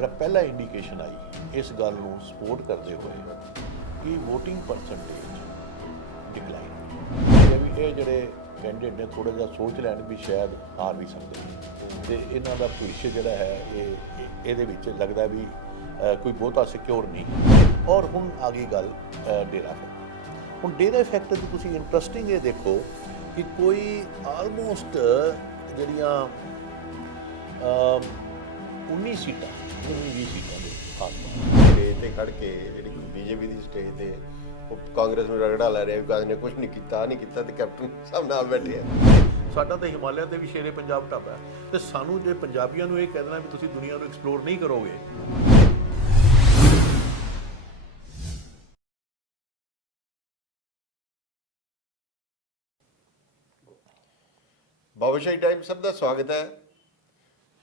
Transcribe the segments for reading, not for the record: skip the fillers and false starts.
ਜਿਹੜਾ ਪਹਿਲਾ ਇੰਡੀਕੇਸ਼ਨ ਆਈ ਇਸ ਗੱਲ ਨੂੰ ਸਪੋਰਟ ਕਰਦੇ ਹੋਏ ਕਿ VOTING ਪਰਸੈਂਟੇਜ ਡਿਕਲਾਈਨ ਹੋਈ ਵੀ ਇਹ ਜਿਹੜੇ ਕੈਂਡੀਡੇਟ ਨੇ ਥੋੜ੍ਹਾ ਜਿਹਾ ਸੋਚ ਲੈਣ ਵੀ ਸ਼ਾਇਦ ਹਾਰ ਵੀ ਸਕਦੇ ਨੇ ਅਤੇ ਇਹਨਾਂ ਦਾ ਭਵਿੱਖ ਜਿਹੜਾ ਹੈ ਇਹਦੇ ਵਿੱਚ ਲੱਗਦਾ ਵੀ ਕੋਈ ਬਹੁਤਾ ਸਿਕਿਉਰ ਨਹੀਂ। ਔਰ ਹੁਣ ਆ ਗਈ ਗੱਲ ਡੇਰਾ ਇਫੈਕਟ। ਹੁਣ ਡੇਰਾ ਇਫੈਕਟ ਦੀ ਤੁਸੀਂ ਇੰਟਰਸਟਿੰਗ ਇਹ ਦੇਖੋ ਕਿ ਕੋਈ ਆਲਮੋਸਟ ਜਿਹੜੀਆਂ 19 ਸੀਟਾਂ 19-20 ਸੀਟਾਂ ਦੇ ਆਸ-ਪਾਸ ਸਟੇਜ 'ਤੇ ਖੜ੍ਹ ਕੇ ਜਿਹੜੀ ਬੀਜੇਪੀ ਦੀ ਸਟੇਜ 'ਤੇ ਉਹ ਕਾਂਗਰਸ ਨੂੰ ਰਗੜਾ ਲੈ ਰਿਹਾ ਵੀ ਕਾਂਗਰਸ ਨੇ ਕੁਝ ਨਹੀਂ ਕੀਤਾ ਤੇ ਕੈਪਟਨ ਸਾਹਿਬ ਨਾਲ ਬੈਠੇ ਆ। ਸਾਡਾ ਤਾਂ ਹਿਮਾਲਿਆ ਤੇ ਵੀ ਸ਼ੇਰੇ ਪੰਜਾਬ ਢਾਬਾ ਤੇ ਸਾਨੂੰ ਜੇ ਪੰਜਾਬੀਆਂ ਨੂੰ ਇਹ ਕਹਿ ਦੇਣਾ ਵੀ ਤੁਸੀਂ ਦੁਨੀਆ ਨੂੰ ਐਕਸਪਲੋਰ ਨਹੀਂ ਕਰੋਗੇ। ਬਾਬੂਸ਼ਾਹੀ ਟਾਈਮ ਸਭ ਦਾ ਸਵਾਗਤ ਹੈ।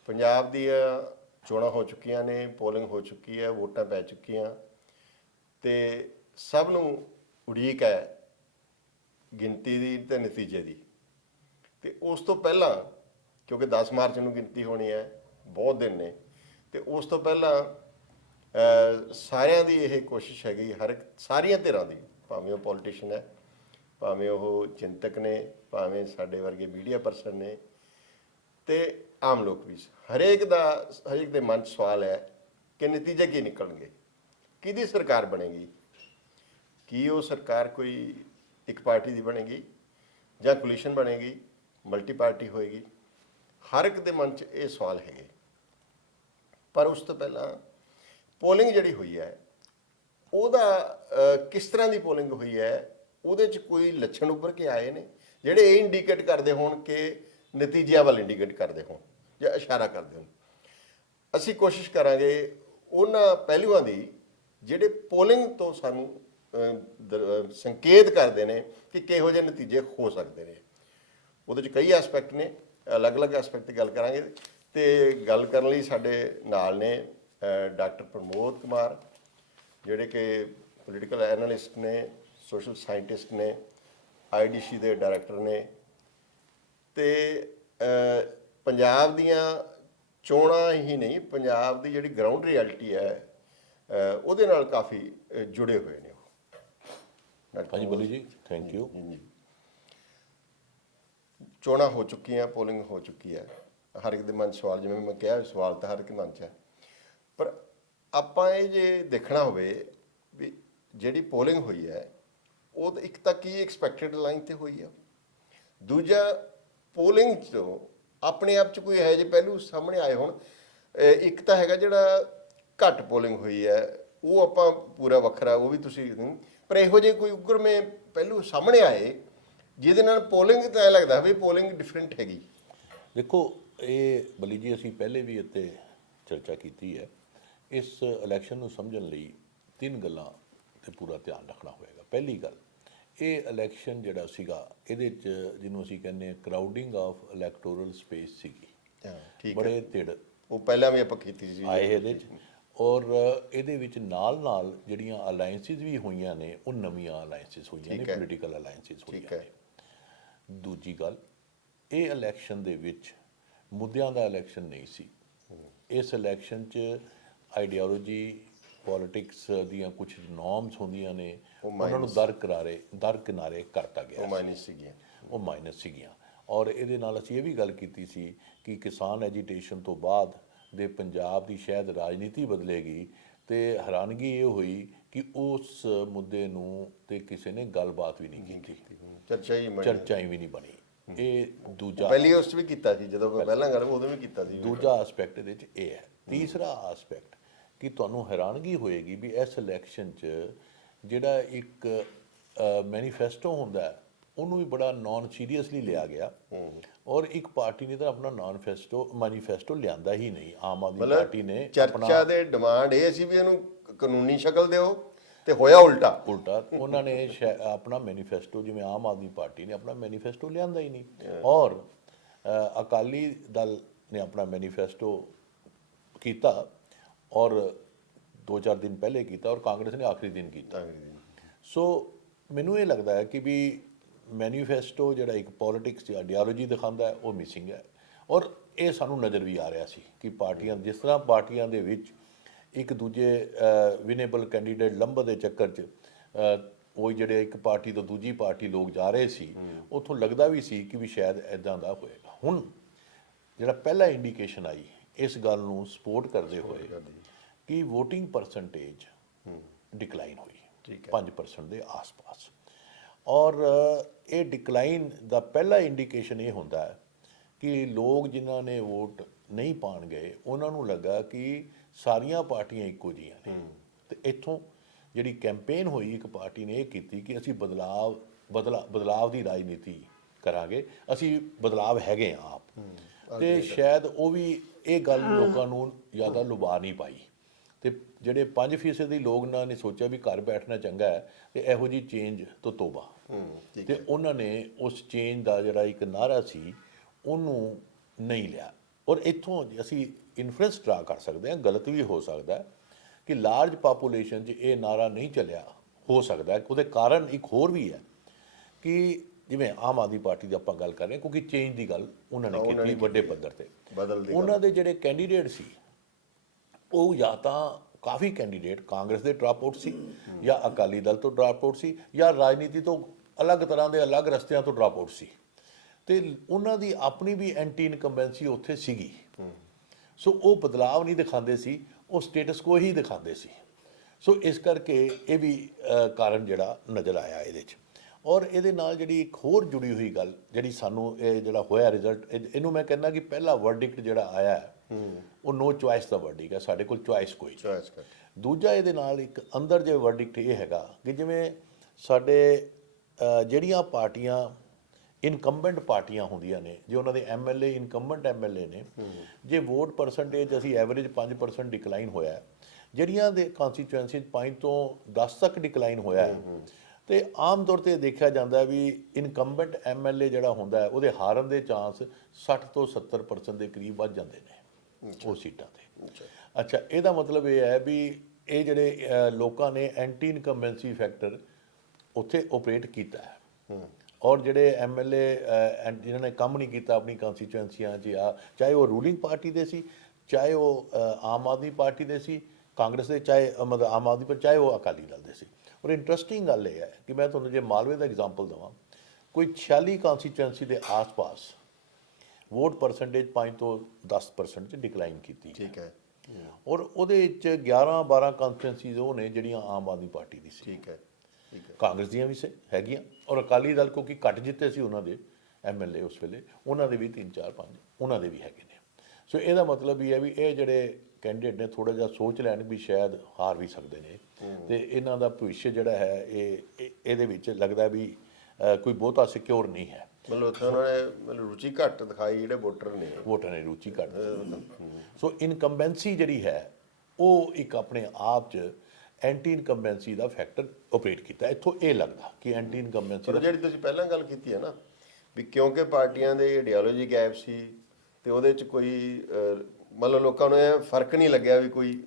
ਪੰਜਾਬ ਦੀਆਂ ਚੋਣਾਂ ਹੋ ਚੁੱਕੀਆਂ ਨੇ, ਪੋਲਿੰਗ ਹੋ ਚੁੱਕੀ ਹੈ, ਵੋਟਾਂ ਪੈ ਚੁੱਕੀਆਂ ਤੇ ਸਭ ਨੂੰ ਉਡੀਕ ਹੈ ਗਿਣਤੀ ਦੀ ਤੇ ਨਤੀਜੇ ਦੀ। ਤੇ ਉਸ ਤੋਂ ਪਹਿਲਾਂ ਕਿਉਂਕਿ 10 ਮਾਰਚ ਨੂੰ ਗਿਣਤੀ ਹੋਣੀ ਹੈ, ਬਹੁਤ ਦਿਨ ਨੇ, ਤੇ ਉਸ ਤੋਂ ਪਹਿਲਾਂ ਸਾਰਿਆਂ ਦੀ ਇਹ ਕੋਸ਼ਿਸ਼ ਹੈਗੀ, ਸਾਰੀਆਂ ਧਿਰਾਂ ਦੀ, ਭਾਵੇਂ ਉਹ ਪੋਲੀਟੀਸ਼ੀਅਨ ਹੈ, ਭਾਵੇਂ ਉਹ ਚਿੰਤਕ ਨੇ, ਭਾਵੇਂ ਸਾਡੇ ਵਰਗੇ ਮੀਡੀਆ ਪਰਸਨ ਨੇ ਤੇ ਆਮ ਲੋਕ ਵੀ, ਹਰੇਕ ਦੇ ਮਨ 'ਚ ਸਵਾਲ ਹੈ ਕਿ ਨਤੀਜੇ ਕੀ ਨਿਕਲਣਗੇ, ਕਿਹਦੀ ਸਰਕਾਰ ਬਣੇਗੀ, ਕੀ ਉਹ ਸਰਕਾਰ ਕੋਈ ਇੱਕ ਪਾਰਟੀ ਦੀ ਬਣੇਗੀ ਜਾਂ ਕੋਲੀਸ਼ਨ ਬਣੇਗੀ, ਮਲਟੀ ਪਾਰਟੀ ਹੋਏਗੀ। ਹਰ ਇੱਕ ਦੇ ਮਨ 'ਚ ਇਹ ਸਵਾਲ ਹੈਗੇ। ਪਰ ਉਸ ਤੋਂ ਪਹਿਲਾਂ ਪੋਲਿੰਗ ਜਿਹੜੀ ਹੋਈ ਹੈ ਉਹਦਾ ਕਿਸ ਤਰ੍ਹਾਂ ਦੀ ਪੋਲਿੰਗ ਹੋਈ ਹੈ, ਉਹਦੇ 'ਚ ਕੋਈ ਲੱਛਣ ਉੱਭਰ ਕੇ ਆਏ ਨੇ ਜਿਹੜੇ ਇਹ ਇੰਡੀਕੇਟ ਕਰਦੇ ਹੋਣ ਕਿ ਨਤੀਜਿਆਂ ਵੱਲ ਇੰਡੀਕੇਟ ਕਰਦੇ ਹੋਣ ਜਾਂ ਇਸ਼ਾਰਾ ਕਰਦੇ ਹੋਣ। ਅਸੀਂ ਕੋਸ਼ਿਸ਼ ਕਰਾਂਗੇ ਉਹਨਾਂ ਪਹਿਲੂਆਂ ਦੀ ਜਿਹੜੇ ਪੋਲਿੰਗ ਤੋਂ ਸਾਨੂੰ ਸੰਕੇਤ ਕਰਦੇ ਨੇ ਕਿ ਕਿਹੋ ਜਿਹੇ ਨਤੀਜੇ ਹੋ ਸਕਦੇ ਨੇ। ਉਹਦੇ 'ਚ ਕਈ ਐਸਪੈਕਟ ਨੇ, ਅਲੱਗ-ਅਲੱਗ ਐਸਪੈਕਟ 'ਤੇ ਗੱਲ ਕਰਾਂਗੇ। ਤੇ ਗੱਲ ਕਰਨ ਲਈ ਸਾਡੇ ਨਾਲ ਨੇ ਡਾਕਟਰ ਪ੍ਰਮੋਦ ਕੁਮਾਰ, ਜਿਹੜੇ ਕਿ ਪੋਲੀਟੀਕਲ ਐਨਾਲਿਸਟ ਨੇ, ਸੋਸ਼ਲ ਸਾਇੰਟਿਸਟ ਨੇ, IDC ਦੇ ਡਾਇਰੈਕਟਰ ਨੇ ਤੇ ਪੰਜਾਬ ਦੀਆਂ ਚੋਣਾਂ ਹੀ ਨਹੀਂ, ਪੰਜਾਬ ਦੀ ਜਿਹੜੀ ਗਰਾਊਂਡ ਰਿਐਲਿਟੀ ਹੈ ਉਹਦੇ ਨਾਲ ਕਾਫੀ ਜੁੜੇ ਹੋਏ ਨੇ। ਹਾਂਜੀ ਬੱਲੀ ਜੀ, ਥੈਂਕ ਯੂ। ਚੋਣਾਂ ਹੋ ਚੁੱਕੀਆਂ, ਪੋਲਿੰਗ ਹੋ ਚੁੱਕੀ ਹੈ, ਹਰ ਇੱਕ ਦੇ ਮਨ ਸਵਾਲ, ਜਿਵੇਂ ਮੈਂ ਕਿਹਾ ਸਵਾਲ ਤਾਂ ਹਰ ਇੱਕ ਮਨ 'ਚ ਹੈ। ਪਰ ਆਪਾਂ ਇਹ ਜੇ ਦੇਖਣਾ ਹੋਵੇ ਵੀ ਜਿਹੜੀ ਪੋਲਿੰਗ ਹੋਈ ਹੈ ਉਹ ਇੱਕ ਤਾਂ ਕੀ ਐਕਸਪੈਕਟਡ ਲਾਈਨ 'ਤੇ ਹੋਈ ਆ, ਦੂਜਾ ਪੋਲਿੰਗ 'ਚੋਂ ਆਪਣੇ ਆਪ 'ਚ ਕੋਈ ਇਹੋ ਜਿਹੇ ਪਹਿਲੂ ਸਾਹਮਣੇ ਆਏ ਹੋਣ। ਇੱਕ ਤਾਂ ਹੈਗਾ ਜਿਹੜਾ ਘੱਟ ਪੋਲਿੰਗ ਹੋਈ ਹੈ, ਉਹ ਆਪਾਂ ਪੂਰਾ ਵੱਖਰਾ, ਉਹ ਵੀ ਤੁਸੀਂ, ਪਰ ਇਹੋ ਜਿਹੇ ਕੋਈ ਉਗਰਮੇ ਪਹਿਲੂ ਸਾਹਮਣੇ ਆਏ ਜਿਹਦੇ ਨਾਲ ਪੋਲਿੰਗ ਤਾਂ ਐਂ ਲੱਗਦਾ ਵੀ ਪੋਲਿੰਗ ਡਿਫਰੈਂਟ ਹੈਗੀ। ਦੇਖੋ ਇਹ ਬੱਲੀ ਜੀ, ਅਸੀਂ ਪਹਿਲੇ ਵੀ ਇੱਥੇ ਚਰਚਾ ਕੀਤੀ ਹੈ। ਇਸ ਇਲੈਕਸ਼ਨ ਨੂੰ ਸਮਝਣ ਲਈ 3 ਗੱਲਾਂ 'ਤੇ ਪੂਰਾ ਧਿਆਨ ਰੱਖਣਾ ਹੋਏਗਾ। ਪਹਿਲੀ ਗੱਲ, ਇਹ ਇਲੈਕਸ਼ਨ ਜਿਹੜਾ ਸੀਗਾ ਇਹਦੇ 'ਚ ਜਿਹਨੂੰ ਅਸੀਂ ਕਹਿੰਦੇ ਹਾਂ ਕਰਾਊਡਿੰਗ ਆਫ ਇਲੈਕਟੋਰਲ ਸਪੇਸ ਸੀਗੀ। ਬੜੇ ਧਿਰ ਉਹ ਪਹਿਲਾਂ ਵੀ ਆਪਾਂ ਕੀਤੀ ਸੀ ਆਏ ਇਹਦੇ 'ਚ, ਔਰ ਇਹਦੇ ਵਿੱਚ ਨਾਲ ਜਿਹੜੀਆਂ ਅਲਾਇੰਸਿਸ ਵੀ ਹੋਈਆਂ ਨੇ ਉਹ ਨਵੀਆਂ ਅਲਾਇੰਸਿਸ ਹੋਈਆਂ ਨੇ, ਪੋਲੀਟੀਕਲ ਅਲਾਇੰਸਿਸ ਹੋਈਆਂ ਨੇ। ਦੂਜੀ ਗੱਲ, ਇਹ ਇਲੈਕਸ਼ਨ ਦੇ ਵਿੱਚ ਮੁੱਦਿਆਂ ਦਾ ਇਲੈਕਸ਼ਨ ਨਹੀਂ ਸੀ। ਇਸ ਇਲੈਕਸ਼ਨ 'ਚ ਆਈਡੀਓਲੋਜੀ, ਪੋਲੀਟਿਕਸ ਦੀਆਂ ਕੁਝ ਨੋਰਮਸ ਹੁੰਦੀਆਂ ਨੇ, ਉਹਨਾਂ ਨੂੰ ਦਰਕਿਨਾਰੇ ਕਰਤਾ ਗਿਆ। ਉਹ ਮਾਈਨਸ ਸੀਗੀਆਂ। ਔਰ ਇਹਦੇ ਨਾਲ ਅਸੀਂ ਇਹ ਵੀ ਗੱਲ ਕੀਤੀ ਸੀ ਕਿ ਕਿਸਾਨ ਐਜੀਟੇਸ਼ਨ ਤੋਂ ਬਾਅਦ ਦੇ ਪੰਜਾਬ ਦੀ ਸ਼ਾਇਦ ਰਾਜਨੀਤੀ ਬਦਲੇਗੀ, ਤੇ ਹੈਰਾਨਗੀ ਇਹ ਹੋਈ ਕਿ ਉਸ ਮੁੱਦੇ ਨੂੰ ਤੇ ਕਿਸੇ ਨੇ ਗੱਲਬਾਤ ਵੀ ਨਹੀਂ ਕੀਤੀ, ਚਰਚਾ ਹੀ ਵੀ ਨਹੀਂ ਬਣੀ। ਇਹ ਦੂਜਾ, ਪਹਿਲੀ ਉਸ ਵੀ ਕੀਤਾ ਸੀ, ਜਦੋਂ ਪਹਿਲਾਂ ਗੱਲ ਉਦੋਂ ਵੀ ਕੀਤਾ ਸੀ। ਦੂਜਾ ਆਸਪੈਕਟ ਇਹਦੇ 'ਚ ਇਹ ਹੈ। ਤੀਸਰਾ ਆਸਪੈਕਟ ਕਿ ਤੁਹਾਨੂੰ ਹੈਰਾਨਗੀ ਹੋਏਗੀ ਵੀ ਇਸ ਇਲੈਕਸ਼ਨ 'ਚ ਜਿਹੜਾ ਇੱਕ ਮੈਨੀਫੈਸਟੋ ਹੁੰਦਾ ਉਹਨੂੰ ਵੀ ਬੜਾ ਨੌਨ ਸੀਰੀਅਸਲੀ ਲਿਆ ਗਿਆ। ਔਰ ਇੱਕ ਪਾਰਟੀ ਨੇ ਤਾਂ ਆਪਣਾ ਮੈਨੀਫੈਸਟੋ ਲਿਆਂਦਾ ਹੀ ਨਹੀਂ। ਆਮ ਆਦਮੀ ਪਾਰਟੀ ਨੇ ਚਰਚਾ ਦੇ ਡਿਮਾਂਡ ਇਹ ਸੀ ਵੀ ਇਹਨੂੰ ਕਾਨੂੰਨੀ ਸ਼ਕਲ ਦਿਓ, ਤੇ ਹੋਇਆ ਉਲਟਾ। ਉਹਨਾਂ ਨੇ ਆਪਣਾ ਮੈਨੀਫੈਸਟੋ, ਜਿਵੇਂ ਆਮ ਆਦਮੀ ਪਾਰਟੀ ਨੇ ਆਪਣਾ ਮੈਨੀਫੈਸਟੋ ਲਿਆਂਦਾ ਹੀ ਨਹੀਂ। ਔਰ ਅਕਾਲੀ ਦਲ ਨੇ ਆਪਣਾ ਮੈਨੀਫੈਸਟੋ ਕੀਤਾ, ਔਰ 2-4 ਦਿਨ ਪਹਿਲੇ ਕੀਤਾ, ਔਰ ਕਾਂਗਰਸ ਨੇ ਆਖਰੀ ਦਿਨ ਕੀਤਾ। ਸੋ ਮੈਨੂੰ ਇਹ ਲੱਗਦਾ ਹੈ ਕਿ ਵੀ ਮੈਨੀਫੈਸਟੋ ਜਿਹੜਾ ਇੱਕ ਪੋਲੀਟਿਕਸ ਦੀ ਆਈਡੀਓਲੋਜੀ ਦਿਖਾਉਂਦਾ ਉਹ ਮਿਸਿੰਗ ਹੈ। ਔਰ ਇਹ ਸਾਨੂੰ ਨਜ਼ਰ ਵੀ ਆ ਰਿਹਾ ਸੀ ਕਿ ਪਾਰਟੀਆਂ, ਜਿਸ ਤਰ੍ਹਾਂ ਪਾਰਟੀਆਂ ਦੇ ਵਿੱਚ ਇੱਕ ਦੂਜੇ ਵਿਨੇਬਲ ਕੈਂਡੀਡੇਟ ਲੰਬੇ ਦੇ ਚੱਕਰ 'ਚ ਉਹ ਜਿਹੜੇ ਇੱਕ ਪਾਰਟੀ ਤੋਂ ਦੂਜੀ ਪਾਰਟੀ ਲੋਕ ਜਾ ਰਹੇ ਸੀ, ਉੱਥੋਂ ਲੱਗਦਾ ਵੀ ਸੀ ਕਿ ਵੀ ਸ਼ਾਇਦ ਇੱਦਾਂ ਦਾ ਹੋਏਗਾ। ਹੁਣ ਜਿਹੜਾ ਪਹਿਲਾ ਇੰਡੀਕੇਸ਼ਨ ਆਈ ਇਸ ਗੱਲ ਨੂੰ ਸਪੋਰਟ ਕਰਦੇ ਹੋਏ ਕਿ ਵੋਟਿੰਗ ਪਰਸੈਂਟੇਜ ਡਿਕਲਾਈਨ ਹੋਈ ਠੀਕ ਹੈ 5% ਦੇ ਆਸ-ਪਾਸ। ਔਰ ਇਹ ਡਿਕਲਾਈਨ ਦਾ ਪਹਿਲਾ ਇੰਡੀਕੇਸ਼ਨ ਇਹ ਹੁੰਦਾ ਹੈ ਕਿ ਲੋਕ ਜਿਨ੍ਹਾਂ ਨੇ ਵੋਟ ਨਹੀਂ ਪਾਉਣ ਗਏ ਉਹਨਾਂ ਨੂੰ ਲੱਗਾ ਕਿ ਸਾਰੀਆਂ ਪਾਰਟੀਆਂ ਇੱਕੋ ਜਿਹੀਆਂ ਨੇ। ਤੇ ਇੱਥੋਂ ਜਿਹੜੀ ਕੈਂਪੇਨ ਹੋਈ ਇੱਕ ਪਾਰਟੀ ਨੇ ਇਹ ਕੀਤੀ ਕਿ ਅਸੀਂ ਬਦਲਾਵ ਦੀ ਰਾਜਨੀਤੀ ਕਰਾਂਗੇ, ਅਸੀਂ ਬਦਲਾਵ ਹੈਗੇ ਹਾਂ ਆਪ। ਤੇ ਸ਼ਾਇਦ ਉਹ ਵੀ ਇਹ ਗੱਲ ਲੋਕਾਂ ਨੂੰ ਜ਼ਿਆਦਾ ਲੁਭਾ ਨਹੀਂ ਪਾਈ। ਤੇ ਜਿਹੜੇ 5% ਦੀ ਲੋਕ ਨੇ ਸੋਚਿਆ ਵੀ ਘਰ ਬੈਠਣਾ ਚੰਗਾ ਹੈ ਤੇ ਇਹੋ ਜਿਹੀ ਚੇਂਜ ਤੋਂ ਤੋਬਾ। ਤੇ ਉਹਨਾਂ ਨੇ ਉਸ ਚੇਂਜ ਦਾ ਜਿਹੜਾ ਇੱਕ ਨਾਅਰਾ ਸੀ ਉਹਨੂੰ ਨਹੀਂ ਲਿਆ। ਔਰ ਇੱਥੋਂ ਅਸੀਂ ਇਨਫਰੈਂਸ ਡਰਾ ਕਰ ਸਕਦੇ ਹਾਂ, ਗਲਤ ਵੀ ਹੋ ਸਕਦਾ ਕਿ ਲਾਰਜ ਪਾਪੂਲੇਸ਼ਨ 'ਚ ਇਹ ਨਾਅਰਾ ਨਹੀਂ ਚੱਲਿਆ, ਹੋ ਸਕਦਾ। ਉਹਦੇ ਕਾਰਨ ਇੱਕ ਹੋਰ ਵੀ ਹੈ ਕਿ ਜਿਵੇਂ ਆਮ ਆਦਮੀ ਪਾਰਟੀ ਦੀ ਆਪਾਂ ਗੱਲ ਕਰ ਰਹੇ ਹਾਂ, ਕਿਉਂਕਿ ਚੇਂਜ ਦੀ ਗੱਲ ਉਹਨਾਂ ਨੇ ਕੀਤੀ ਵੱਡੇ ਪੱਧਰ ਤੇ। ਉਹਨਾਂ ਦੇ ਜਿਹੜੇ ਕੈਂਡੀਡੇਟ ਸੀ ਉਹ ਜਾਂ ਤਾਂ ਕਾਫੀ ਕੈਂਡੀਡੇਟ ਕਾਂਗਰਸ ਦੇ ਡਰਾਪ ਆਊਟ ਸੀ, ਜਾਂ ਅਕਾਲੀ ਦਲ ਤੋਂ ਡਰਾਪ ਆਊਟ ਸੀ, ਜਾਂ ਰਾਜਨੀਤੀ ਤੋਂ ਅਲੱਗ ਤਰ੍ਹਾਂ ਦੇ ਅਲੱਗ ਰਸਤਿਆਂ ਤੋਂ ਡਰਾਪ ਆਊਟ ਸੀ। ਤੇ ਉਹਨਾਂ ਦੀ ਆਪਣੀ ਵੀ ਐਂਟੀ ਇਨਕੰਬੈਂਸੀ ਉੱਥੇ ਸੀਗੀ। ਸੋ ਉਹ ਬਦਲਾਵ ਨਹੀਂ ਦਿਖਾਉਂਦੇ ਸੀ, ਉਹ ਸਟੇਟਸ ਕੋ ਹੀ ਦਿਖਾਉਂਦੇ ਸੀ। ਸੋ ਇਸ ਕਰਕੇ ਇਹ ਵੀ ਕਾਰਨ ਜਿਹੜਾ ਨਜ਼ਰ ਆਇਆ ਇਹਦੇ 'ਚ। ਔਰ ਇਹਦੇ ਨਾਲ ਜਿਹੜੀ ਇੱਕ ਹੋਰ ਜੁੜੀ ਹੋਈ ਗੱਲ ਜਿਹੜੀ ਸਾਨੂੰ ਇਹ ਜਿਹੜਾ ਹੋਇਆ ਰਿਜ਼ਲਟ, ਇਹਨੂੰ ਮੈਂ ਕਹਿੰਦਾ ਕਿ ਪਹਿਲਾ ਵਰਡਿਕਟ ਜਿਹੜਾ ਆਇਆ ਉਹ ਨੋ ਚੁਆਇਸ ਦਾ ਵਰਡਿਕਟ ਹੈ, ਸਾਡੇ ਕੋਲ ਚੁਆਇਸ ਕੋਈ ਨਹੀਂ। ਦੂਜਾ ਇਹਦੇ ਨਾਲ ਇੱਕ ਅੰਦਰ ਜੇ ਵਰਡਿਕਟ ਇਹ ਹੈਗਾ ਕਿ ਜਿਵੇਂ ਸਾਡੇ ਜਿਹੜੀਆਂ ਪਾਰਟੀਆਂ ਇਨਕੰਬੈਂਟ ਪਾਰਟੀਆਂ ਹੁੰਦੀਆਂ ਨੇ, ਜੇ ਉਹਨਾਂ ਦੇ ਐਮਐਲਏ ਇਨਕੰਬੈਂਟ ਐਮਐਲਏ ਨੇ, ਜੇ ਵੋਟ ਪਰਸੈਂਟੇਜ ਅਸੀਂ ਐਵਰੇਜ 5% ਡਿਕਲਾਈਨ ਹੋਇਆ, ਜਿਹੜੀਆਂ ਦੇ ਕੰਸਟੀਚੁਐਂਸੀ 5 ਤੋਂ 10 ਤੱਕ ਡਿਕਲਾਈਨ ਹੋਇਆ, ਤੇ ਆਮ ਤੌਰ ਤੇ ਦੇਖਿਆ ਜਾਂਦਾ ਵੀ ਇਨਕੰਬੈਂਟ ਐਮਐਲਏ ਜਿਹੜਾ ਹੁੰਦਾ ਹੈ ਉਹਦੇ ਹਾਰਨ ਦੇ ਚਾਂਸ 60 ਤੋਂ 70% ਦੇ ਕਰੀਬ ਵੱਧ ਜਾਂਦੇ ਨੇ ਉਹ ਸੀਟਾਂ ਤੇ। ਅੱਛਾ, ਇਹਦਾ ਮਤਲਬ ਇਹ ਹੈ ਵੀ ਇਹ ਜਿਹੜੇ ਲੋਕਾਂ ਨੇ ਐਂਟੀ ਇਨਕੰਬੈਂਸੀ ਫੈਕਟਰ ਉੱਥੇ ਓਪਰੇਟ ਕੀਤਾ ਹੈ। ਔਰ ਜਿਹੜੇ ਐਮਐਲਏ ਜਿਨ੍ਹਾਂ ਨੇ ਕੰਮ ਨਹੀਂ ਕੀਤਾ ਆਪਣੀ ਕੰਸਟੀਚੁਐਂਸੀਆਂ 'ਚ, ਚਾਹੇ ਉਹ ਰੂਲਿੰਗ ਪਾਰਟੀ ਦੇ ਸੀ, ਚਾਹੇ ਉਹ ਆਮ ਆਦਮੀ ਪਾਰਟੀ ਦੇ ਸੀ, ਕਾਂਗਰਸ ਦੇ, ਚਾਹੇ ਮਤਲਬ ਆਮ ਆਦਮੀ ਪਰ, ਚਾਹੇ ਉਹ ਅਕਾਲੀ ਦਲ ਦੇ ਸੀ। ਔਰ ਇੰਟਰਸਟਿੰਗ ਗੱਲ ਇਹ ਹੈ ਕਿ ਮੈਂ ਤੁਹਾਨੂੰ ਜੇ ਮਾਲਵੇ ਦਾ ਐਗਜ਼ਾਮਪਲ ਦੇਵਾਂ, ਕੋਈ 46 ਕੰਸਟੀਚੁਐਂਸੀ ਦੇ ਆਸ-ਪਾਸ ਵੋਟ ਪਰਸੈਂਟੇਜ 5 ਤੋਂ 10% 'ਚ ਡਿਕਲਾਈਨ ਕੀਤੀ। ਠੀਕ ਹੈ। ਔਰ ਉਹਦੇ ਵਿੱਚ 11-12 ਕੰਸਟੀਚੁਐਂਸੀਜ਼ ਉਹ ਨੇ ਜਿਹੜੀਆਂ ਆਮ ਆਦਮੀ ਪਾਰਟੀ ਦੀ ਸੀ। ਠੀਕ ਹੈ। ਕਾਂਗਰਸ ਦੀਆਂ ਵੀ ਹੈਗੀਆਂ, ਔਰ ਅਕਾਲੀ ਦਲ ਕਿਉਂਕਿ ਘੱਟ ਜਿੱਤੇ ਸੀ ਉਹਨਾਂ ਦੇ ਐਮਐਲਏ ਉਸ ਵੇਲੇ, ਉਹਨਾਂ ਦੇ ਵੀ 3-4-5 ਉਹਨਾਂ ਦੇ ਵੀ ਹੈਗੇ ਨੇ। ਸੋ ਇਹਦਾ ਮਤਲਬ ਇਹ ਹੈ ਵੀ ਇਹ ਜਿਹੜੇ ਕੈਂਡੀਡੇਟ ਨੇ ਥੋੜ੍ਹਾ ਜਿਹਾ ਸੋਚ ਲੈਣ ਵੀ ਸ਼ਾਇਦ ਹਾਰ ਵੀ ਸਕਦੇ ਨੇ, ਤੇ ਇਹਨਾਂ ਦਾ ਭਵਿੱਖ ਜਿਹੜਾ ਹੈ ਇਹਦੇ ਵਿੱਚ ਲੱਗਦਾ ਵੀ ਕੋਈ ਬਹੁਤਾ ਸਿਕਿਉਰ ਨਹੀਂ ਹੈ। ਮਤਲਬ ਉੱਥੇ ਉਹਨਾਂ ਨੇ ਮਤਲਬ ਰੁਚੀ ਘੱਟ ਦਿਖਾਈ, ਜਿਹੜੇ ਵੋਟਰ ਨੇ ਰੁਚੀ ਘੱਟ। ਸੋ ਇਨਕੰਬੈਂਸੀ ਜਿਹੜੀ ਹੈ ਉਹ ਇੱਕ ਆਪਣੇ ਆਪ 'ਚ ਐਂਟੀ ਇਨਕੰਬੈਂਸੀ ਦਾ ਫੈਕਟਰ ਓਪਰੇਟ ਕੀਤਾ। ਇੱਥੋਂ ਇਹ ਲੱਗਦਾ ਕਿ ਐਂਟੀ ਇਨਕੰਬੈਂਸੀ ਜਿਹੜੀ ਤੁਸੀਂ ਪਹਿਲਾਂ ਗੱਲ ਕੀਤੀ ਹੈ ਨਾ ਵੀ ਕਿਉਂਕਿ ਪਾਰਟੀਆਂ ਦੇ ਆਈਡੀਓਲੋਜੀ ਗੈਪ ਸੀ ਤੇ ਉਹਦੇ 'ਚ ਕੋਈ ਮਤਲਬ ਲੋਕਾਂ ਨੂੰ ਇਹ ਫਰਕ ਨਹੀਂ ਲੱਗਿਆ ਵੀ ਕੋਈ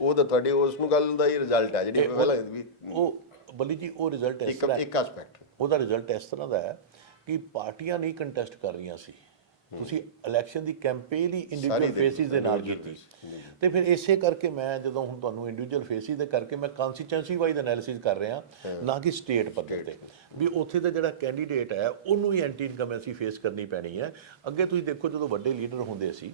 ਉਹ ਤਾਂ ਤੁਹਾਡੀ ਉਸ ਨੂੰ ਗੱਲ ਦਾ ਹੀ ਰਿਜ਼ਲਟ ਹੈ ਜਿਹੜੀ ਪਹਿਲਾਂ ਵੀ ਉਹ ਬੱਲੀ ਜੀ ਉਹ ਰਿਜ਼ਲਟ ਇਸ ਤਰ੍ਹਾਂ ਇੱਕ ਐਸਪੈਕਟ ਉਹਦਾ ਰਿਜ਼ਲਟ ਇਸ ਤਰ੍ਹਾਂ ਦਾ ਹੈ ਕਿ ਪਾਰਟੀਆਂ ਨਹੀਂ ਕੰਟੈਸਟ ਕਰ ਰਹੀਆਂ ਸੀ। ਤੁਸੀਂ ਇਲੈਕਸ਼ਨ ਦੀ ਕੈਂਪੇਨ ਹੀ ਇੰਡੀਵਿਜੂਅਲ ਫੇਸਿਸ ਦੇ ਨਾਲ ਕੀਤੀ। ਤੇ ਫਿਰ ਇਸੇ ਕਰਕੇ ਮੈਂ ਜਦੋਂ ਹੁਣ ਤੁਹਾਨੂੰ ਇੰਡੀਵਿਜੂਅਲ ਫੇਸਿਸ ਦੇ ਕਰਕੇ ਮੈਂ ਕੰਸਟੀਚੁਐਂਸੀ ਵਾਈਜ਼ ਐਨਾਲਿਸਿਸ ਕਰ ਰਿਹਾ, ਨਾ ਕਿ ਸਟੇਟ ਪੱਧਰ ਤੇ, ਵੀ ਉੱਥੇ ਦਾ ਜਿਹੜਾ ਕੈਂਡੀਡੇਟ ਹੈ ਉਹਨੂੰ ਹੀ ਐਂਟੀ ਇਨਕੰਬੈਂਸੀ ਫੇਸ ਕਰਨੀ ਪੈਣੀ ਹੈ। ਅੱਗੇ ਤੁਸੀਂ ਦੇਖੋ ਜਦੋਂ ਵੱਡੇ ਲੀਡਰ ਹੁੰਦੇ ਸੀ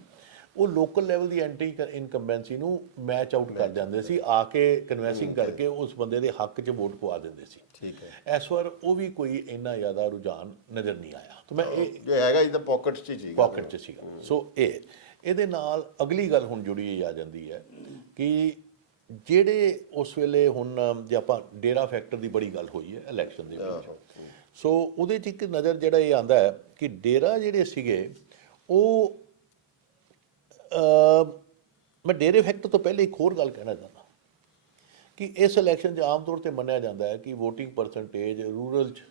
ਉਹ ਲੋਕਲ ਲੈਵਲ ਦੀ ਐਂਟੀ ਇਨਕੰਬੈਂਸੀ ਨੂੰ ਮੈਚ ਆਊਟ ਕਰ ਜਾਂਦੇ ਸੀ, ਆ ਕੇ ਕਨਵੈਂਸਿੰਗ ਕਰਕੇ ਉਸ ਬੰਦੇ ਦੇ ਹੱਕ 'ਚ ਵੋਟ ਪਵਾ ਦਿੰਦੇ ਸੀ। ਠੀਕ ਹੈ। ਇਸ ਵਾਰ ਉਹ ਵੀ ਕੋਈ ਇੰਨਾ ਜ਼ਿਆਦਾ ਰੁਝਾਨ ਨਜ਼ਰ ਨਹੀਂ ਆਇਆ। ਤਾਂ ਮੈਂ ਇਹ ਜੋ ਹੈਗਾ ਇਹਦਾ ਪਾਕਟ 'ਚ ਸੀਗਾ। ਸੋ ਇਹਦੇ ਨਾਲ ਅਗਲੀ ਗੱਲ ਹੁਣ ਜੁੜੀ ਆ ਜਾਂਦੀ ਹੈ ਕਿ ਜਿਹੜੇ ਉਸ ਵੇਲੇ ਹੁਣ ਜੇ ਆਪਾਂ ਡੇਰਾ ਫੈਕਟਰ ਦੀ ਬੜੀ ਗੱਲ ਹੋਈ ਹੈ ਇਲੈਕਸ਼ਨ ਦੇ ਵਿੱਚ, ਸੋ ਉਹਦੇ 'ਚ ਇੱਕ ਨਜ਼ਰ ਜਿਹੜਾ ਇਹ ਆਉਂਦਾ ਹੈ ਕਿ ਡੇਰਾ ਜਿਹੜੇ ਸੀਗੇ ਉਹ ਮੈਂ ਡੇਰੇ ਫੈਕਟਰ ਤੋਂ ਪਹਿਲੇ ਇੱਕ ਹੋਰ ਗੱਲ ਕਹਿਣਾ ਚਾਹੁੰਦਾ ਕਿ ਇਸ ਇਲੈਕਸ਼ਨ 'ਚ ਆਮ ਤੌਰ 'ਤੇ ਮੰਨਿਆ ਜਾਂਦਾ ਹੈ ਕਿ ਵੋਟਿੰਗ ਪਰਸੈਂਟੇਜ ਰੂਰਲ 'ਚ